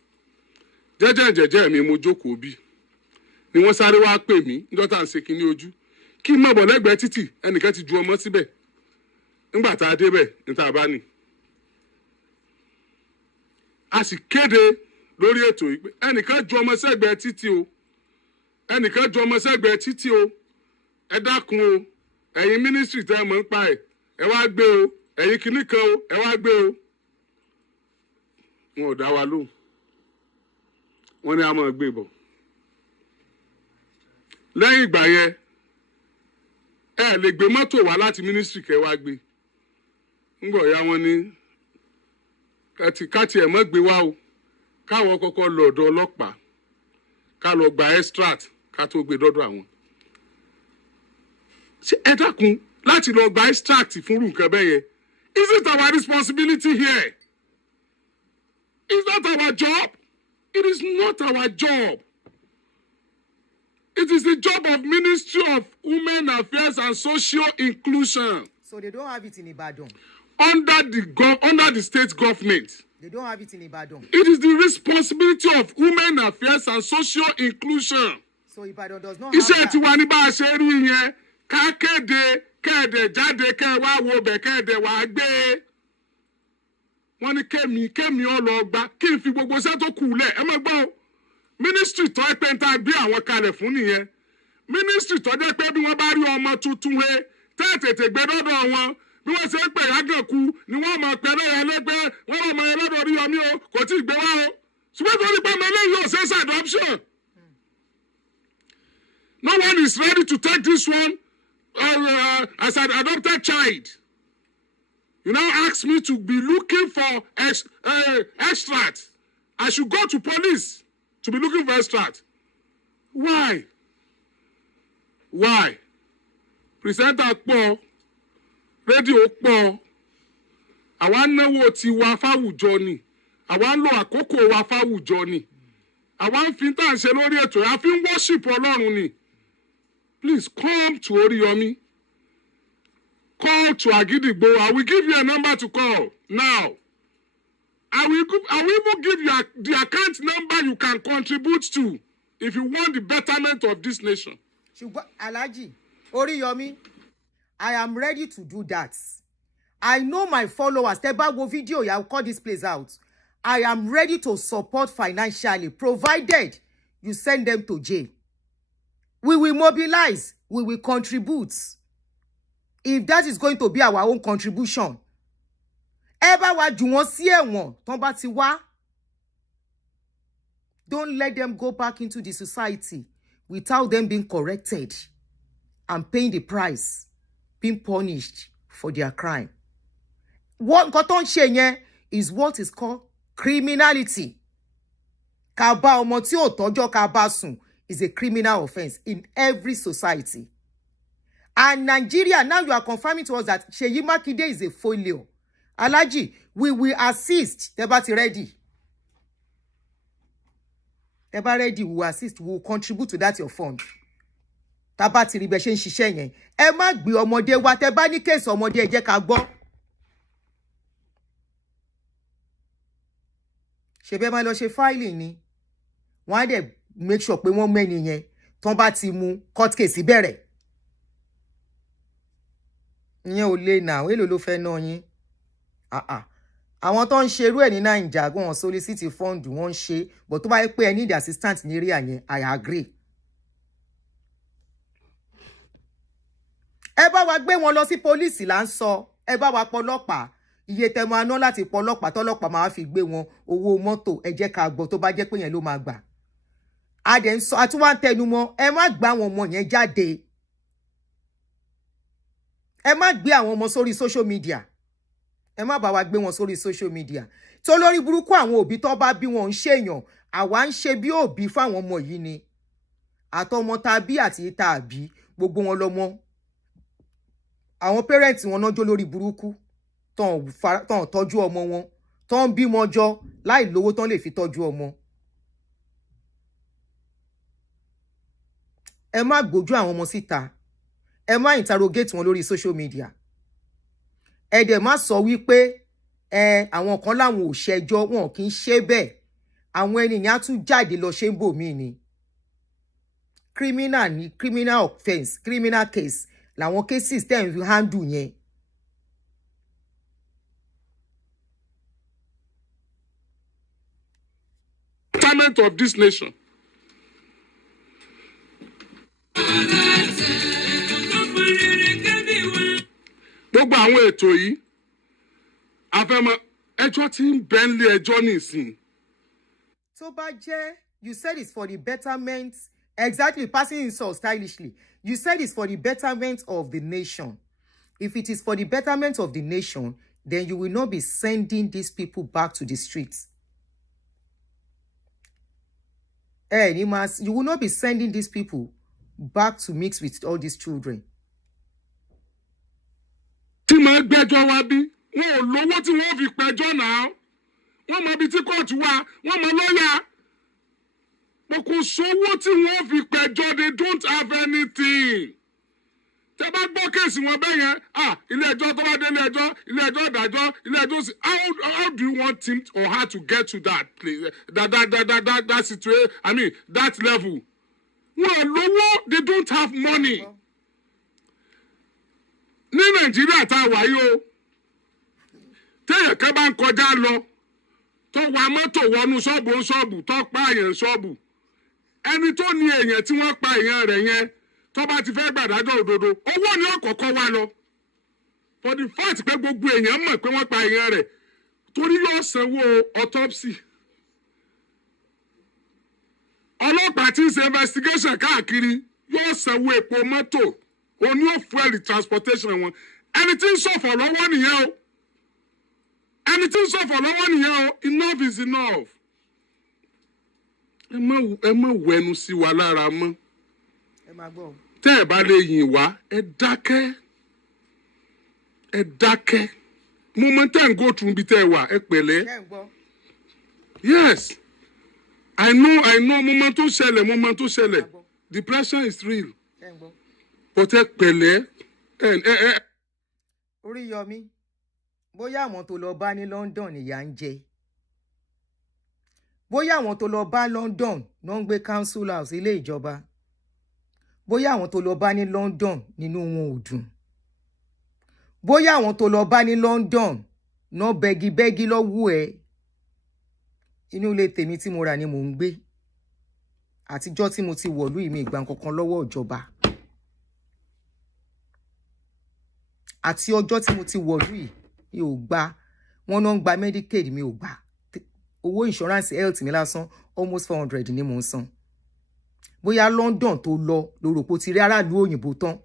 Jẹ́jẹ́ mi mo jókòó bí. Ni wọ́n sáré wá pè mí níjọ́ tá à ń ṣe kinní ojú. Kí n má bọ̀ lẹ́gbẹ̀ẹ́ títì ẹnìkan ti ju ọmọ síbẹ̀. Nígbà tá a débẹ̀ ní tá a bá ní. A sì kéde lórí ètò yìí pé ẹnìkan ju ọmọ sẹ́gbẹ̀ẹ́ títì o. Ẹnìkan ju ọmọ sẹ́gbẹ̀ẹ́ títì o. Ẹ dákun o. Ẹ̀yin ministry tẹ́ ẹ mọ̀ ń pa ẹ̀. Ẹ wá gbé o. Ẹ̀yin kinní kan o. Ẹ wá gbé o. Wọn ò dá wa lóhùn. Wọ́n ní a máa gbé bọ̀. Lẹ́yìn ìgbà yẹn ẹ lè gbé mọ́tò wá láti ministry kẹ́ wá gbé. Ńgbọ̀ ya wọn ní káti ẹ̀ mọ́ gbé wá o. Káwọn kọ́kọ́ lọ ọ̀dọ̀ ọlọ́pàá. Ká lọ gba extract ká tó gbé dọ́dọ̀ àwọn. Ṣé ẹ dákun láti lọ gba extract fún nǹkan bẹ́ẹ̀ yẹn? Is it our responsibility here? Is that our job? It is not our job. It is the job of Ministry of Women Affairs and Social Inclusion. So they don't have it in Ibadan. Under the state government. They don't have it in Ibadan. It is the responsibility of Women Affairs and Social Inclusion. So Ibadan does not have Iṣẹ́ that. tiwa ní bá a ṣe rí yẹn ká kéde kẹ́ẹ̀dẹ̀ jáde kẹ́ẹ̀ wá wo bẹ̀ kẹ́ẹ̀dẹ̀ wá gbé. Wọ́n ní kémi ọlọ́gba kí n fi gbogbo iṣẹ́ tó kù lẹ̀ ẹ má gbọ́ o. Ministry tó ẹ pé ń ta gbé àwọn kalẹ̀ fún nìyẹn. Ministry tó jẹ́ pé bí wọ́n bá rí ọmọ tuntun he tètè gbé dọ́dọ̀ wọn bí wọ́n ṣe ń pè yágànkú ni wọ́n máa pẹ́ lẹ́yìn ẹlẹ́gbẹ́ wọ́n lọ́ọ́ máa lọ́dọ̀ Oriyomi o kò tí ì gbé wá o. Ṣùgbọ́n tó ní pé ọmọ eléyìí ò ṣe é adoption. No one is ready to take this one as an adopted child. You now ask me to be looking for extract. I should go to police to be looking for extract. Why? Why? Presenter pọ̀, radio pọ̀. Àwa náwó tiwa fáwùjọ ni. Àwa ń lo àkókò wa fáwùjọ ni. Àwa ń fi tá à ń ṣe lórí ètò. A fi ń worship Ọlọ́run ni. Please come to Oriyomi. Call to Agidigbo. I will give you a number to call now. I will even give you the account number you can contribute to if you want the betterment of this nation. Ṣùgbọ́n Alhaji Oriyomi, I am ready to do that. I know my followers. Tẹ́ bá wo video, I will call this place out. I am ready to support financially, provided you send them to jail. We will mobilize. We will contribute. If that is going to be our own contribution. Ẹ bá wa jù wọ́n sí ẹ̀wọ̀n tán bá ti wá. Don't let them go back into the society without them being corrected and paying the price, being punished for their crime. What nǹkan tó ń ṣe yẹn is what is called criminality. Ká bá ọmọ tí ò tọ́jọ́ ká bá sùn is a criminal offense in every society. And Nigeria, now you are confirming to us that Seyi Makinde is a failure. Alhaji, we will assist. Tẹ́ ti ready. Tẹ́ ready, we will assist. We will contribute to that your fund. Tá bá ti rí bẹ́ ṣe ń ṣiṣẹ́ yẹn. Ẹ má gbé ọmọdé wá, tẹ́ bá ní case ọmọdé ẹ jẹ́ ká gbọ́. Ṣé bẹ́ẹ̀ máa lọ ṣe filing ni. Wọ́n á dẹ̀ make sure pé wọ́n mẹ́ni yẹn. Tán bá ti mú court case bẹ̀rẹ̀. Ìyẹn ò lè nà, èlò ló fẹ́ ná yín. Àwọn tó ń ṣerú ẹ̀ ní Naija wọn solicit fund wọ́n ń ṣe, but tó bá yẹ pé ẹ need assistant ní area yẹn, I agree. Ẹ bá wa gbé wọn lọ sí police là ń sọ, ẹ bá wa pọlọ́pàá, iye tẹ́ máa ná láti pọlọ́pàá tọ́lọ́pàá máa fi gbé wọn, owó mọ́tò ẹ jẹ́ ká gbọ́ tó bá jẹ́ pé yẹn ló máa gbà. A dẹ̀ ń sọ, a tún wá ń tẹnu mọ́, ẹ má gbá àwọn ọmọ yẹn jáde. Ẹ má gbé àwọn ọmọ sórí social media. Ẹ má bá wa gbé wọn sórí social media. Tó lórí burúkú àwọn òbí tó bá bí wọn ń ṣèyàn, àwa ń ṣe bí òbí fáwọn ọmọ yìí ni. Àtọmọ tá bí àti tá bí, gbogbo wọn lọ́mọ. Àwọn parents wọn náà jó lórí burúkú, tán tọ́jú ọmọ wọn, tán bímọ jọ láì lówó tán lè fi tọ́jú ọmọ. Ẹ má gbójú àwọn ọmọ síta. Ẹ má interrogate wọn lórí social media. Ẹ dẹ̀ má sọ wípé àwọn kan láwọn ò ṣẹjọ́, wọn kì í ṣe bẹ́ẹ̀. Àwọn ènìyàn á tún jáde lọ ṣe ń bò mí ni. Criminal ni, criminal offense, criminal case làwọn cases tẹ́ ń handle yẹn. Government of this nation. Gbogbo àwọn ètò yìí afẹ́mọ ẹjọ́ tí ń bẹ nílé ẹjọ́ nísìn. Tó bá jẹ́, you said it's for the betterment, exactly, passing insult stylishly. You said it's for the betterment of the nation. If it is for the betterment of the nation, then you will not be sending these people back to the streets. You will not be sending these people back to mix with all these children. Tí máa gbẹ́jọ́ wá bí wọn ò lówó tí wọ́n fi pẹjọ́ náà. Wọ́n mọ ibi tí kóòtù wà, wọ́n mọ lọ́ọ̀yà. Mo kò sówó tí wọ́n fi pẹjọ́, they don't have anything. Tẹ́ bá gbọ́ kéèsì wọn bẹ́ẹ̀ yẹn, ilé ẹjọ́ tó bá dé ilé ẹjọ́ ìdájọ́, ilé ẹjọ́ sí. How do you want him or her to get to that place, that situation? I mean, that level. Well, lowo, they don't have money. Ní Nàìjíríà tá a wà yìí o, téèyàn kan bá ń kọjá lọ, tó wa mọ́tò wọnú ṣọ́ọ̀bù tó pa èèyàn ṣọ́ọ̀bù. Ẹni tó ní èèyàn tí wọ́n pa èèyàn rẹ̀ yẹn, tó bá ti fẹ́ gbàdájọ́ òdodo, owó ni ó kọ́kọ́ wá lọ. For the fact pé gbogbo èèyàn mọ̀ pé wọ́n pa èèyàn rẹ̀, torí yóò sanwó autopsy. Ọlọ́pàá tí ń ṣe investigation káàkiri yóò sanwó epo mọ́tò, òní ò fuel transportation wọn. Ẹni tí ń ṣọ̀fọ̀ lọ́wọ́ nìyẹn o. Ẹni tí ń ṣọ̀fọ̀ lọ́wọ́ nìyẹn o. Enough is enough. Ẹ má wẹnu sí wa lára mọ́. Tẹ́ ẹ bá lè yìn wá, ẹ dákẹ́. Ẹ dákẹ́. Mo mọ tẹ́ ń go through bí tẹ́ ẹ wà, ẹ pẹ̀lẹ́. Yes. I know, mo mọ tó ṣẹlẹ̀. Depression is real. But ẹ pẹ̀lẹ́. Oriyomi, bóyá àwọn tó lọ bá ní London ìyà ń jẹ. Bóyá àwọn tó lọ bá London ló ń gbé council house ilé ìjọba. Bóyá àwọn tó lọ bá ní London nínú wọn ò dùn. Bóyá àwọn tó lọ bá ní London náà bẹ́gibẹ́gi lọ́wọ́ ẹ̀. Inú ilé tèmi tí mo rà ni mò ń gbé. Àtijọ́ tí mo ti wọ̀lú ìmí ìgbà kankan lọ́wọ́ ìjọba. Àti ọjọ́ tí mo ti wọ̀lú yìí mi ò gbà. Wọ́n náà ń gba Medicaid mi ò gbà. Owó insurance health mi lásán almost 400 ni mò ń san. Bóyá London tó lọ lórúkọ ti rí aráàlú òyìnbó tán.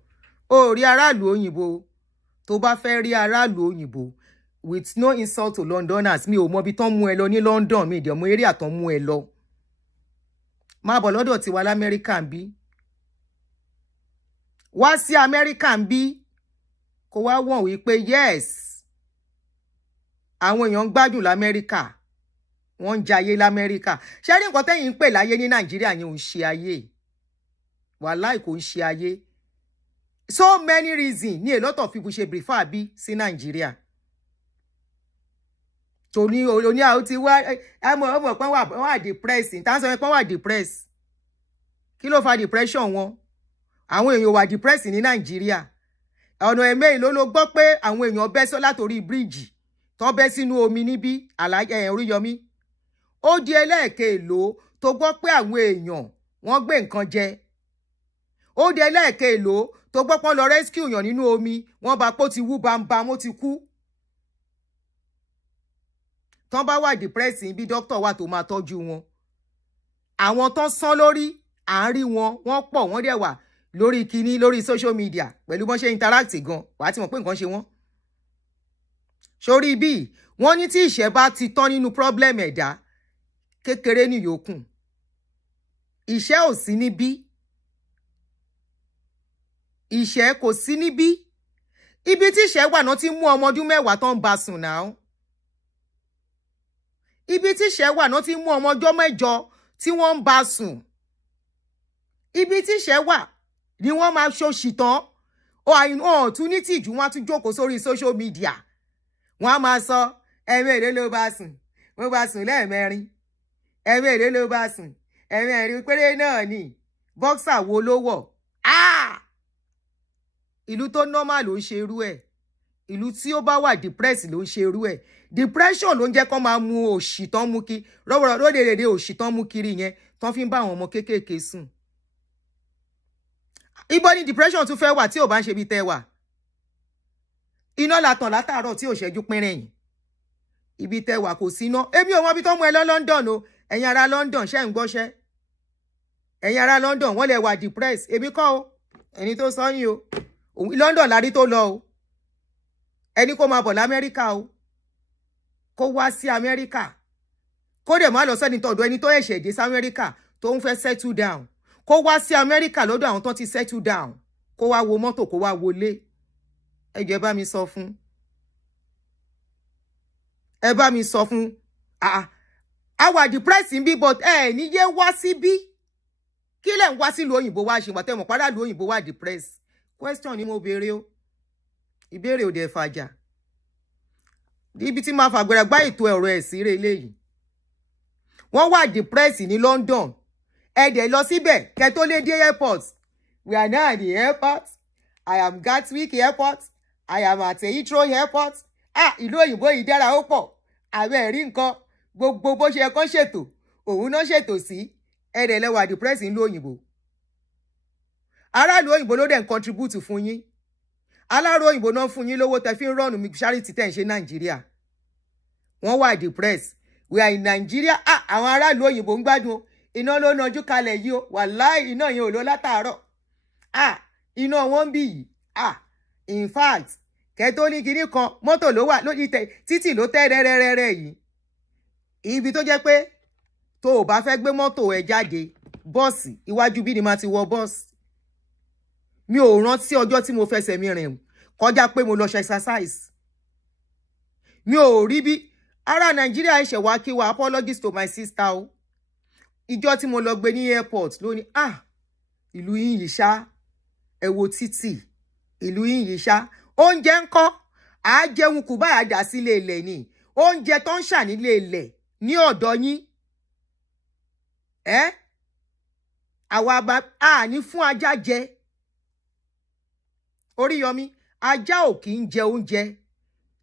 Ó rí aráàlú òyìnbó. Tó bá fẹ́ rí aráàlú òyìnbó, with no insult to Londoners, mi ò mọ bí tán mú ẹ lọ ní London, mi ìdẹ̀ mọ area tán mú ẹ lọ. máa bọ̀ lọ́dọ̀ tiwa l'Amẹ́ríkà ń bí. Wá sí Amẹ́ríkà ń bí kó wá wọ̀n wípé yes àwọn èèyàn ń gbádùn l'Amẹ́ríkà wọ́n ń jayé l'Amẹ́ríkà. Ṣé rí nǹkan tẹ́yìn ń pè láyé ní Nàìjíríà yẹn ò ń ṣe ayé, wàláì kò ń ṣe ayé. So many reasons ni a lot of people ṣe prefer bí sí Nàìjíríà. Tòní oní àwọn ti wá ọmọ pé wọ́n wà depressed tá ń sọ pé wọ́n wà depressed. Kí ló fa depression wọn? Àwọn èèyàn wà depressed ní Nàìjíríà. Ọ̀nà ẹ̀mẹ́ ìlú ló gbọ́ pé àwọn èèyàn bẹ́ sọ látòrí bíríìjì tó bẹ́ sínú omi níbí Oríyọmí. Ó di ẹlẹ́ẹ̀kẹ́ èlò tó gbọ́ pé àwọn èèyàn wọ́n gbé nǹkan jẹ. Ó di ẹlẹ́ẹ̀kẹ́ èlò tó gbọ́ pé wọ́n lọ rescue yàn nínú omi wọ́n bá pó ti wú bámbám ó ti kú. Tán bá wà depressed bí dókítà wà tó máa tọ́jú wọn. Àwọn tán sán lórí à ń rí wọn wọ́n pọ̀ wọ́n dẹ̀ wà lórí kíní lórí social media pẹ̀lú bọ́n ṣe interact gan wàá ti mọ̀ pé nǹkan ṣe wọ́n. Sórí bí wọ́n ní tí ìṣẹ́ bá ti tán nínú problem ẹ̀dá kékeré ní yòókù. Ìṣẹ́ ò sí níbí. Ìṣẹ́ kò sí níbí. Ibi tí ìṣẹ́ wà náà ti mú ọmọ ọdún 10 tó ń bá sùn náà. Ibi tí ìṣẹ́ wà náà ti mú ọmọ ọjọ́ 9 tí wọ́n ń bá sùn. Ibi tí ìṣẹ́ wà ni wọ́n máa ṣòṣì tán. Ó tún ní tìjú wọ́n á tún jókòó sórí social media. Wọ́n á máa sọ ẹ̀mẹ́rẹ́ ló bá sùn. Mo bá sùn lẹ́ẹ̀mẹ́rin. Ẹ̀mẹ́rẹ́ ló bá sùn. Ẹ̀mẹ́rin péré náà ni. Boxer wo ló wọ̀? Ìlú tó normal ló ń ṣe irú ẹ̀. Ìlú tí ó bá wà depressed ló ń ṣe irú ẹ̀. Depression ló ń jẹ́ kó máa mu òṣì tán mú kí rọ́dẹ̀rẹ̀dẹ̀ òṣì tán mú kiri yẹn tán fi ń bá àwọn ọmọ kéékèèké sùn. Ibo ni depression tún fẹ́ wà tí ò bá ń ṣe bí tẹ́ wà. Iná la tàn látàárọ̀ tí ò ṣẹ́jú pínrẹ̀yìn. Ibi tẹ́ wà kò sí iná. Èmi ò mọ ibi tó mú ẹ lọ London o. Ẹ̀yin ará London ṣé ń gbọ́ṣẹ́. Ẹ̀yin ará London wọ́n lè wà depressed. Èmi kọ́ o. Ẹni tó sọ yín o. London la rí tó lọ o. Ẹni kó máa bọ̀ l'Amẹ́ríkà o. Kó wá sí Amẹ́ríkà. Kó dẹ̀ má lọ sẹ́ni tọ̀dọ̀ ẹni tó ẹ̀ṣẹ̀ dé sí Amẹ́ríkà tó ń fẹ́ settle down. Kó wá sí Amẹ́ríkà lọ́dọ̀ àwọn tó ti settle down. Kó wá wo mọ́tò kó wá wọlé. Ẹ jẹ́ bá mi sọ fún. Ẹ bá mi sọ fún. A wà depressed bí but ní yé wá síbí. Kí lẹ̀ ń wá sílùú òyìnbó wá ṣe mọ̀ tẹ́ mọ̀ padà lùú òyìnbó wá depressed. Question ni mo béèrè o. Ìbéèrè ò dẹ̀ fàjà. Ibi tí máa fàgbẹ̀rẹ̀ gbá ètò ọ̀rọ̀ ẹ̀ sí rẹ̀ léyìí. Wọ́n wà depressed ní London. Ẹ dẹ̀ lọ síbẹ̀ kẹ́ tó lé dé airport. We are now at the airport. I am Gatwick airport. I am at Heathrow airport. Ìlú òyìnbó yìí dára ó pọ̀. Àbẹ̀ rí nǹkan gbogbo bó ṣe kọ́ ṣètò. Òun náà ṣètò sí. Ẹ dẹ̀ lẹ wà depressed ní òyìnbó. Aráàlú òyìnbó ló dẹ̀ ń contribute fún yín. Aláàrú òyìnbó náà fún yín lówó tẹ́ fi ń rọ́ọ̀nù mi charity tẹ́ ń ṣe Nàìjíríà. Wọ́n wà depressed. We are in Nigeria. Àwọn aráàlú òyìnbó ń gbádùn. Iná ló nájú kalẹ̀ yìí o. Wàláì iná yẹn ò lọ látàárọ̀. Iná wọn ń bì yìí. In fact, kẹ́tó ní kinní kan mọ́tò ló wà lórí títì ló tẹ́ rẹ́rẹ́rẹ́rẹ́ yìí. Ibi tó jẹ́ pé tó o bá fẹ́ gbé mọ́tò ẹ jáde bọ́ọ̀sì iwájú bí ni máa ti wọ bọ́ọ̀sì. Mi ò rántí ọjọ́ tí mo fẹsẹ̀ mi rìn kọjá pé mo lọ ṣe exercise. Mi ò rí bí ará Nàìjíríà ṣe wá kí wa apologies to my sister o. Ìjọ́ tí mo lọ gbé ní airport ló ní ìlú yín yìí ṣá ẹ wo títì ìlú yín yìí ṣá oúnjẹ ńkọ́ á jẹun kù báyà dà sílé ilẹ̀ ni oúnjẹ tó ń ṣà nílé ilẹ̀ ní ọ̀dọ̀ yín àwa bá ní fún ajá jẹ. Oríyọmí ajá ò kì í jẹ oúnjẹ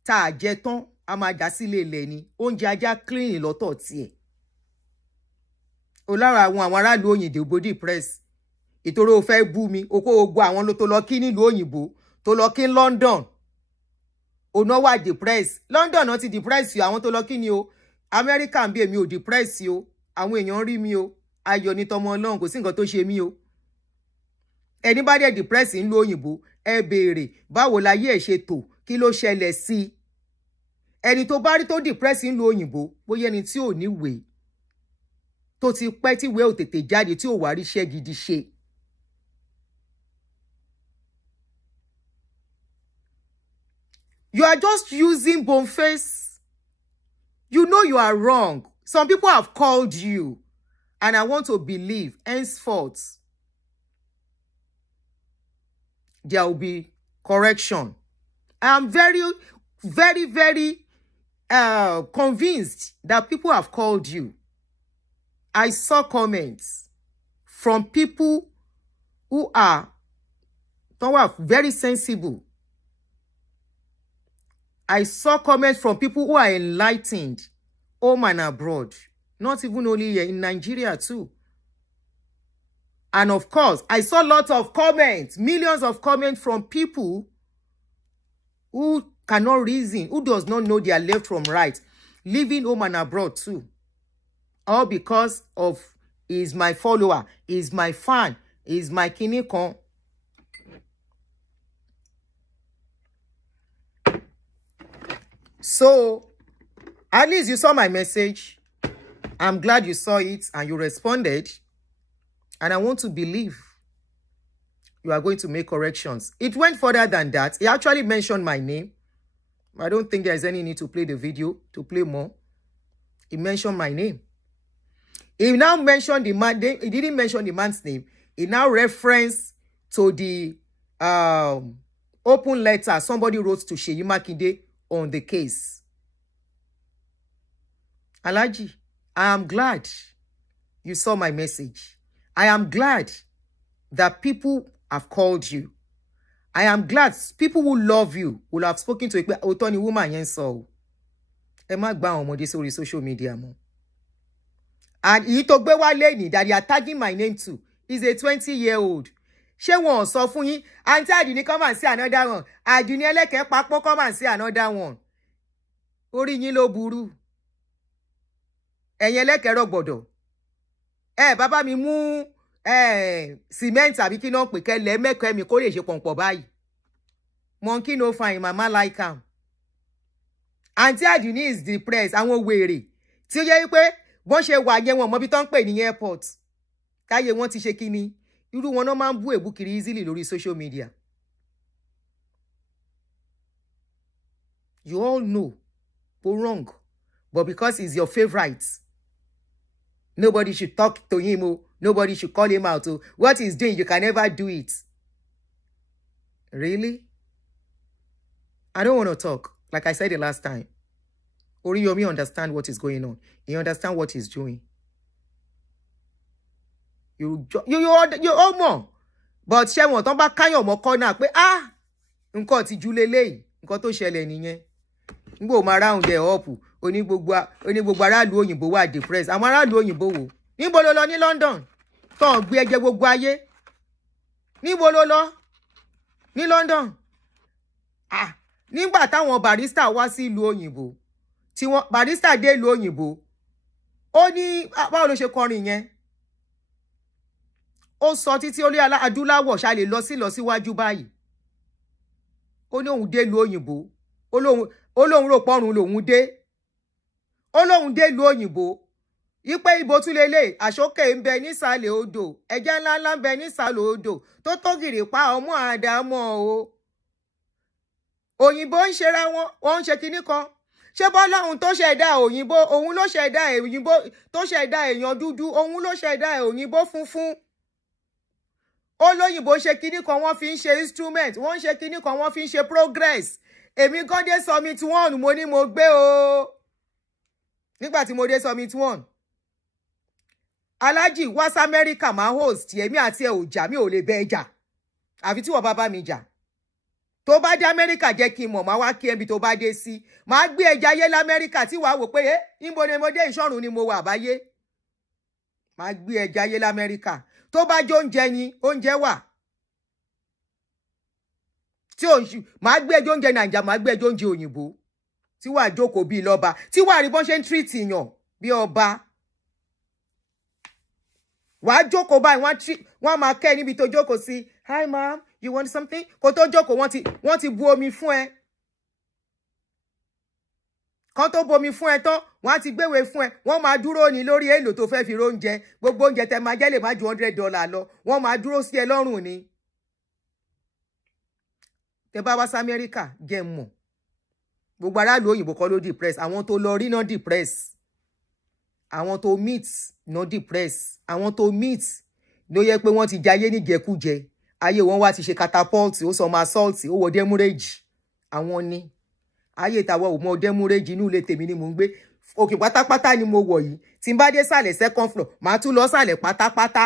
tá a jẹ tán a máa dà sílé ilẹ̀ ni oúnjẹ ajá clean lọ́tọ̀ tiẹ̀. O lára àwọn aráàlú òyìnbó depressed ìtorí o fẹ́ bú mi o kó o gbọ́ àwọn ló tó lọ kí nílùú òyìnbó tó lọ kí London o náà wà depressed London náà ti depressed àwọn tó lọ kí ni o America bí èmi ò depressed o àwọn èèyàn rí mi o ayọ̀ ní tọmọ Ọlọ́run kò sí nǹkan tó ṣe mí o ẹni bá dẹ̀ depressed ń lo òyìnbó ẹ béèrè báwo láyé ẹ̀ ṣe tò kí ló ṣẹlẹ̀ sí ẹni tó bá rí tó depressed ń lo òyìnbó bóyá ẹni tí ò ní wèé tó ti pẹ́ tí ìwé ò tètè jáde tí ò wá ríṣẹ́ gidi ṣe. You are just using Boniface. You know you are wrong. Some people have called you, and I want to believe henceforth there will be correction. I am very, very, very convinced that people have called you. I saw comments from people who are very sensible. I saw comments from people who are enlightened, home and abroad, not even only here, in Nigeria too. And of course, I saw lots of comments, millions of comments from people who cannot reason, who does not know their left from right, living home and abroad too. All because of is my follower, is my fan, is my kinikon. So, at least you saw my message. I'm glad you saw it and you responded. And I want to believe you are going to make corrections. It went further than that. He actually mentioned my name. I don't think there's any need to play the video, to play more. He mentioned my name. He now mentioned the man. He didn't mention the man's name. He now referenced to the open letter somebody wrote to Seyi Makinde on the case. Alhaji, I am glad you saw my message. I am glad that people have called you. I am glad people who love you will have spoken to a Otoni woman yen so. Ẹ má gba àwọn ọmọdé sórí social media mo. And èyí tó gbé wá lẹ́yìn that they are tagging my name to is a 20-year-old. Ṣé wọn sọ fún yín? Aunty Aduni come and see another one. Aduni Eleke Papo come and see another one. Orí yín ló burú. Ẹ̀yin Eleke rọ̀gbọ̀dọ̀. Bàbá mi mú cement àbí kí náà pè kẹ́lẹ̀ mẹ́kọ̀ọ́ mi kó lè ṣe pọ̀npọ̀ báyìí. Monkey no fine, mama like am. Aunty Aduni is depressed. Àwọn wèrè. Tí ó jẹ́ wípé bọ́n ṣe wà yẹn wọn mọ́bí tán pè ní airport. Táyé wọn ti ṣe kíní. Irú wọn náà máa ń bú èbú kiri easily lórí social media. You all know, go wrong. But because he's your favorite, nobody should talk to him. Oh, nobody should call him out. Oh, what he's doing, you can never do it. Really? I don't want to talk. Like I said the last time. Oriyomi understand what is going on. He understand what he's doing. You all more. But ṣé wọn tán bá káyàn mọ́ corner pé nǹkan ti ju leléyìí, nǹkan tó ṣẹlẹ̀ nìyẹn. Ngbo ma round there up, oni gbogbo aráàlú òyìnbó wà depressed. Àwọn aráàlú òyìnbó wo? Níbo ló lọ ní London? Tó gbé ẹjẹ gbogbo ayé. Níbo ló lọ? Ní London. Nígbà táwọn barrister wá sí ìlú òyìnbó. Tí wọ́n barrister dé ìlú òyìnbó. Ó ní báwo ló ṣe kọrin yẹn? Ó sọ títí olé adúláwọ̀ ṣá lè lọ síwájú báyìí. Ó ní òun dé ìlú òyìnbó. Ó lóun rò pọ́run lòun dé. Ó lóun dé ìlú òyìnbó. Ipe ibo tún lélẹ̀ àṣókè ń bẹ nísàlẹ̀ odò. Ẹja ńláńlá ń bẹ nísàlẹ̀ odò. Tó tó gìrì pa ọmọ àdámọ̀ o. Òyìnbó ń ṣera wọn, wọ́n ń ṣe kinní kan. Ṣé bọ́láhun tó ṣẹ̀dá òyìnbó, òun ló ṣẹ̀dá òyìnbó tó ṣẹ̀dá èèyàn dúdú, òun ló ṣẹ̀dá òyìnbó funfun. Olóyìnbó ṣe kinní kan wọ́n fi ń ṣe instrument, wọ́n ṣe kinní kan wọ́n fi ń ṣe progress. Èmi gan dé summit 1 mo ní mo gbé o. Nígbà tí mo dé summit 1. Alhaji wá sí America máa host, èmi àti ẹ ò jà, mi ò lè bẹ jà. Àfi tí wọ́n bá mi jà. Tó bá dé America jẹ́ kí n mọ̀, máa wá kí ẹbí tó bá dé sí. Máa gbé ẹja ayé l'America tí wàá wò pé níbo ni mo dé ìṣọ̀run ni mo wà báyé. Máa gbé ẹja ayé l'America. Tó bá jẹ oúnjẹ yín, oúnjẹ wà. Tí máa gbé ẹjọ́ oúnjẹ Nàìjíríà, máa gbé ẹjọ́ oúnjẹ òyìnbó. Tí wàá jókòó bí lọ́ba. Tí wàá rí bọ́n ṣe ń treat yàn bí ọba. Wàá jókòó báyìí, wọ́n máa kẹ́ níbi tó jókòó sí. Hi ma'am, you want something? Kó tó jókòó, wọ́n ti bu omi fún ẹ. kan tó bomi fún ẹ tán wọ́n á ti gbéwèé fún ẹ wọ́n máa dúró ní lórí èlò tó fẹ́ fi róúnjẹ gbogbo oúnjẹ tẹ máa jẹ lè má ju $100 lọ wọ́n máa dúró sí ẹ lọ́rùn ni. tẹ bá wá sí Amẹ́ríkà jẹ́ mọ̀ gbogbo aráàlú òyìnbó kọ́ ló depress àwọn tó lọ rí náà depress àwọn tó meet náà depress àwọn tó meet ló yẹ pé wọ́n ti jayé níjẹkújẹ ayé wọn wá ti ṣe catapult ó sọ máa salt ó wọ dẹ́múrèjì àwọn ni ayé tàwa ò mọ dẹ́múrèjì inú ilé tèmi ni mò ń gbé òkè pátápátá ni mo wọ̀ yìí tí n bá dé sàlẹ̀ second floor màá tún lọ sàlẹ̀ pátápátá.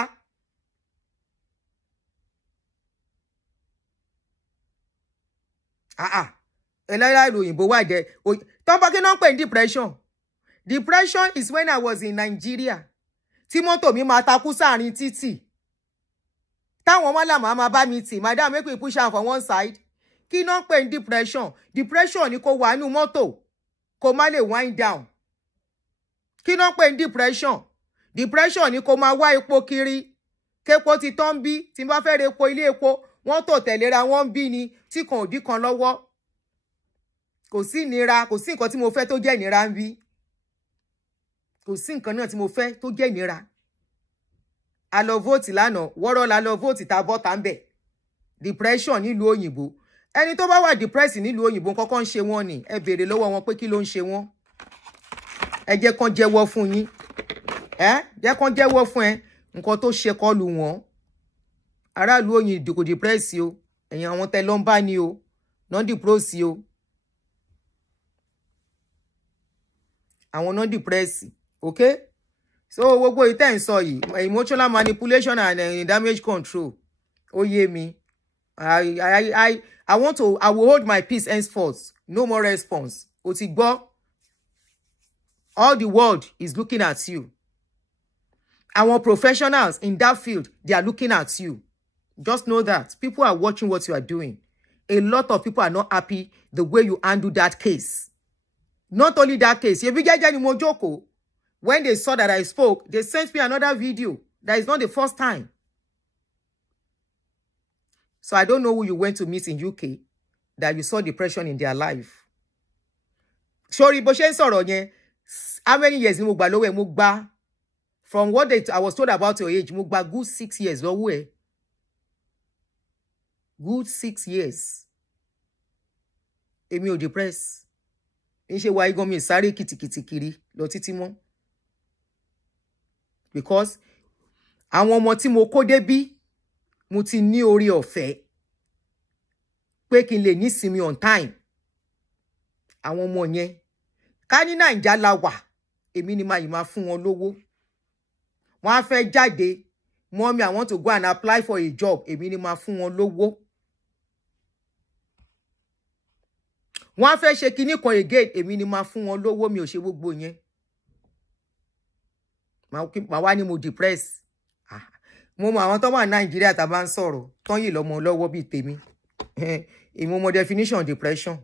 ẹlẹ́yà òyìnbó wà jẹ́ tọ́pọ̀ kí náà ń pè ní depression is when I was in Nigeria tí mọ́tò mi máa takú sáàrin títì táwọn mọ́làmọ́ máa bá mi tì madam make we push am for one side kí náà ń pè ní depression ni kò wà nínú mọ́tò kò má lè wind down kí náà ń pè ní depression ni kò máa wá epo kiri képo ti tán bí tí n bá fẹ́ re epo ilé epo wọ́n tò tẹ̀léra wọ́n ń bí ni tí kan ò dí kan lọ́wọ́ kò sí ìnira kò sí nǹkan tí mo fẹ́ tó jẹ́ ìnira ń bí kò sí nǹkan náà tí mo fẹ́ tó jẹ́ ìnira a lọ vote lánàá wọ́rọ́ la lọ vote ta bọ́ ta ń bẹ̀ depression nílùú òyìnbó ẹni tó bá wà depressed nílùú òyìnbó kọ́kọ́ ń ṣe wọ́n ni ẹ béèrè lọ́wọ́ wọn pé kí ló ń ṣe wọ́n ẹ jẹ́ kán jẹ́wọ́ fún yín jẹ́ kán jẹ́wọ́ fún ẹ nǹkan tó ṣe kọlù wọn aráàlú òyìnbó kò depressed o ẹ̀yin àwọn tẹ ló ń bá ní o non depressed o àwọn non depressed okay so gbogbo ìtẹ́ ń sọ yìí emotional manipulation and damage control ó yé mi I will hold my peace henceforth no more response ó ti gbọ́ all the world is looking at you àwọn professionals in that field they are looking at you just know that people are watching what you are doing a lot of people are not happy the way you handle that case not only that case ebi jẹ́jẹ́ ni mo jókòó when they saw that I spoke they sent me another video that is not the first time so I don't know who you went to meet in UK that you saw depression in their life sorry bó ṣe ń sọ̀rọ̀ yẹn how many years ni mo gbà lọ́wọ́ ẹ̀ mo gbà from what I was told about your age mo gbà good 6 years lọ́wọ́ ẹ̀ good 6 years èmi ò depress ń ṣe wáyé gan mi sáré kìtìkìtì kiri lọ títí mọ́ because àwọn ọmọ tí mo kó débí mo ti ní orí ọ̀fẹ́ pé kí n lè ní sinmi on time àwọn ọmọ yẹn ká ní Naija la wà èmi ni máa fún wọn lówó wọ́n á fẹ́ jáde mommy I want to go and apply for a job èmi ni máa fún wọn lówó wọ́n á fẹ́ ṣe kinní kan again èmi ni máa fún wọn lówó mi ò ṣe gbogbo yẹn màá wá ní mo depress mo mọ àwọn tó wà Nàìjíríà tá bá ń sọ̀rọ̀ tán yìí lọ́mọ lọ́wọ́ bíi tèmi èmi mo definition depression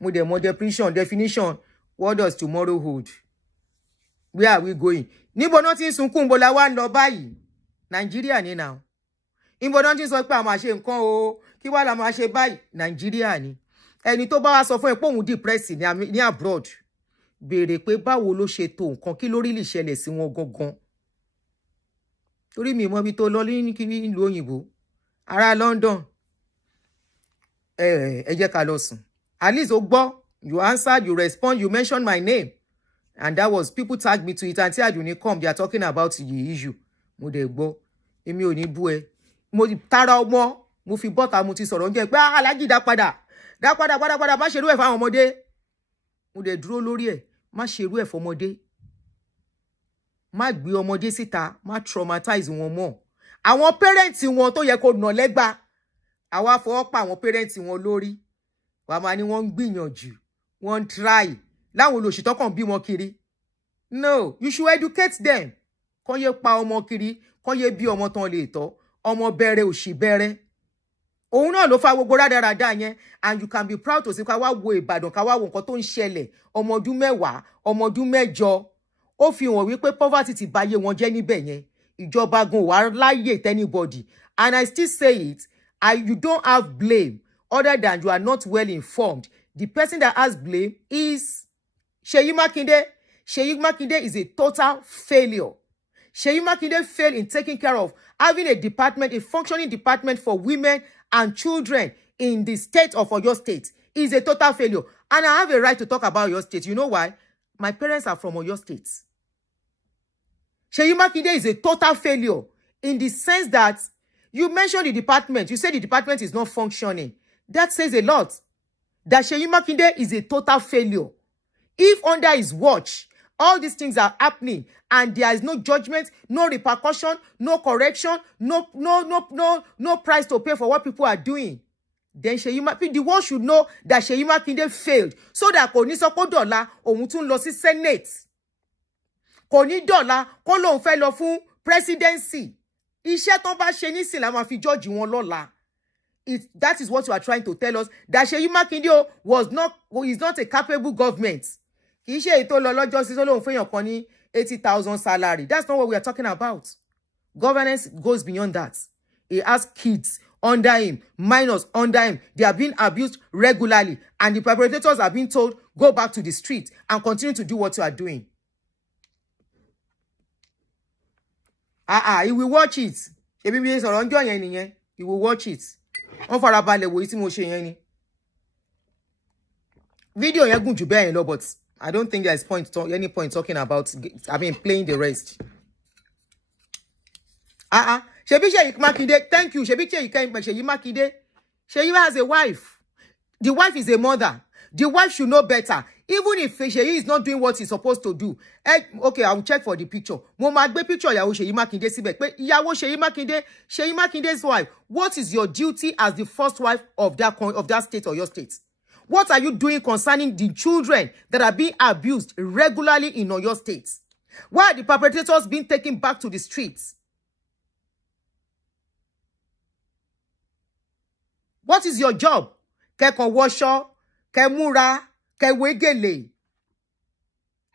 mo dẹ̀ mọ definition what does tomorrow hold where are we going níbo náà ti ń sunkún bó la wá ń lọ báyìí Nàìjíríà ní now níbo náà ti ń sọ pé a máa ṣe nǹkan o kí wá la máa ṣe báyìí Nàìjíríà ní ẹni tó bá wá sọ fún ẹ pé òun depressed ní abroad béèrè pé báwo ló ṣe tó nǹkan kí ló rí lè ṣẹlẹ̀ sí wọn gangan torí mi mọ ibi tó lọ ní kiri ìlú òyìnbó ará London ẹ jẹ́ ká lọ sùn at least ó gbọ́ you answered you respond you mentioned my name and that was people tag me to it àǹtí Àdùnní come they are talking about the issue mo dẹ̀ gbọ́ èmi ò ní bú ẹ mo tara ọmọ mo fi bọ́ta mo ti sọ̀rọ̀ oúnjẹ pé alájì dá padà má ṣerú ẹ̀ fáwọn ọmọdé mo dẹ̀ dúró lórí ẹ̀ má ṣerú ẹ̀ fọmọdé má gbé ọmọdé síta má traumatize wọn mọ́ àwọn parents wọn tó yẹ kó nà lẹ́gba àwa fọwọ́ pa àwọn parents wọn lórí wàá máa ní wọ́n ń gbìyànjú wọ́n ń try láwọn olóṣìtọ́ kàn bí wọn kiri no you should educate them kàn yé pa ọmọ kiri kàn yé bí ọmọ tán lè tọ́ ọmọ bẹ̀rẹ̀ òṣì bẹ̀rẹ̀ òun náà ló fa gbogbo rádaràda yẹn and you can be proud to say ká wá wo Ìbàdàn ká wá wo nǹkan tó ń ṣẹlẹ̀ ọmọ ọdún 10 ọmọ ọdún 8 ó fi hàn wípé poverty ti báyé wọn jẹ́ níbẹ̀ yẹn ìjọba gan wà láyè anybody and I still say it you don't have blame other than you are not well informed the person that has blame is Seyi Makinde is a total failure. Seyi Makinde failed in taking care of having a functioning department for women and children in the state of Oyo State. Is a total failure. And I have a right to talk about Oyo State. You know why? My parents are from Oyo State. Seyi Makinde is a total failure in the sense that you mentioned the department. You said the department is not functioning. That says a lot. That Seyi Makinde is a total failure. If under his watch, all these things are happening and there is no judgment, no repercussion, no correction, no price to pay for what people are doing, then the world should know that Seyi Makinde failed. So that kò ní sọ pé dọ̀la òun tún lọ sí Senate. Kò ní dọ̀la kó lóun fẹ́ lọ fún presidency. Iṣẹ́ tó bá ṣe nísìn la máa fi judge wọn lọ́la. That is what you are trying to tell us. That Seyi Makinde is not a capable government. Kì í ṣe ètò lọ lọ́jọ́ sí lóun fẹ́yàn kan ní 80,000 salary. That's not what we are talking about. Governance goes beyond that. He has kids under him, minors under him. They are being abused regularly. And the perpetrators are being told, go back to the street and continue to do what you are doing. He will watch it. He will watch it. Wọ́n farabalẹ̀ wò tí mo ṣe yẹn ni. Video yẹn gùn jù bẹ́ẹ̀ yẹn lọ, but I don't think there is any point talking about, playing the rest. Ṣebí Seyi Makinde, thank you. Ṣebí Seyi Makinde. Seyi has a wife. The wife is a mother. The wife should know better. Even if Seyi is not doing what he's supposed to do. Okay, I will check for the picture. Mo máa gbé picture ìyàwó Seyi Makinde síbẹ̀ pé ìyàwó Seyi Makinde's wife. What is your duty as the first wife of that state or your state? What are you doing concerning the children that are being abused regularly in Oyo State? Why are the perpetrators being taken back to the streets? What is your job? Kẹ́kọ̀ọ́ wọṣọ, kẹ́múra, kẹ́wégèlè.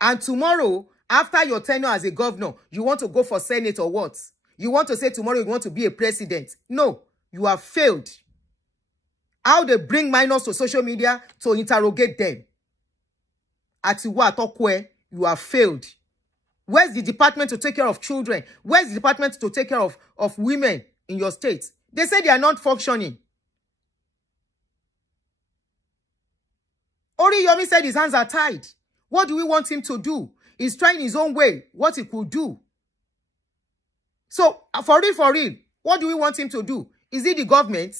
And tomorrow, after your tenure as a governor, you want to go for Senate or what? You want to say tomorrow you want to be a president. No, you have failed. How they bring minors to social media to interrogate them. Atiwa Atokwe, you have failed. Where's the department to take care of children? Where's the department to take care of women in your state? They say they are not functioning. Oriyomi said his hands are tied. What do we want him to do? He's trying his own way, what he could do. So, for real, what do we want him to do? Is it the government?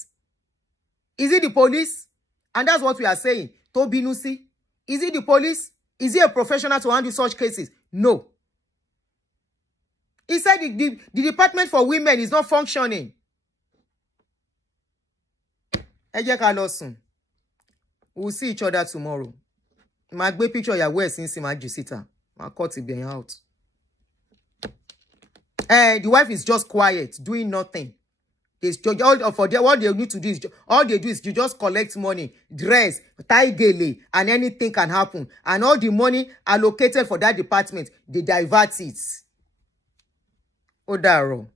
Is it the police? And that's what we are saying. Tobi Nusi. Is it the police? Is he a professional to handle such cases? No. He said the Department for Women is not functioning. Ẹ jẹ́ ká lọ sùn. We'll see each other tomorrow. My gbé picture ìyàwó ẹ̀ since my jù my cut it being out. The wife is just quiet, doing nothing. What they need to do is all they do is you just collect money, dress, tie gele, and anything can happen. And all the money allocated for that department, they divert it. Ó dàárọ̀.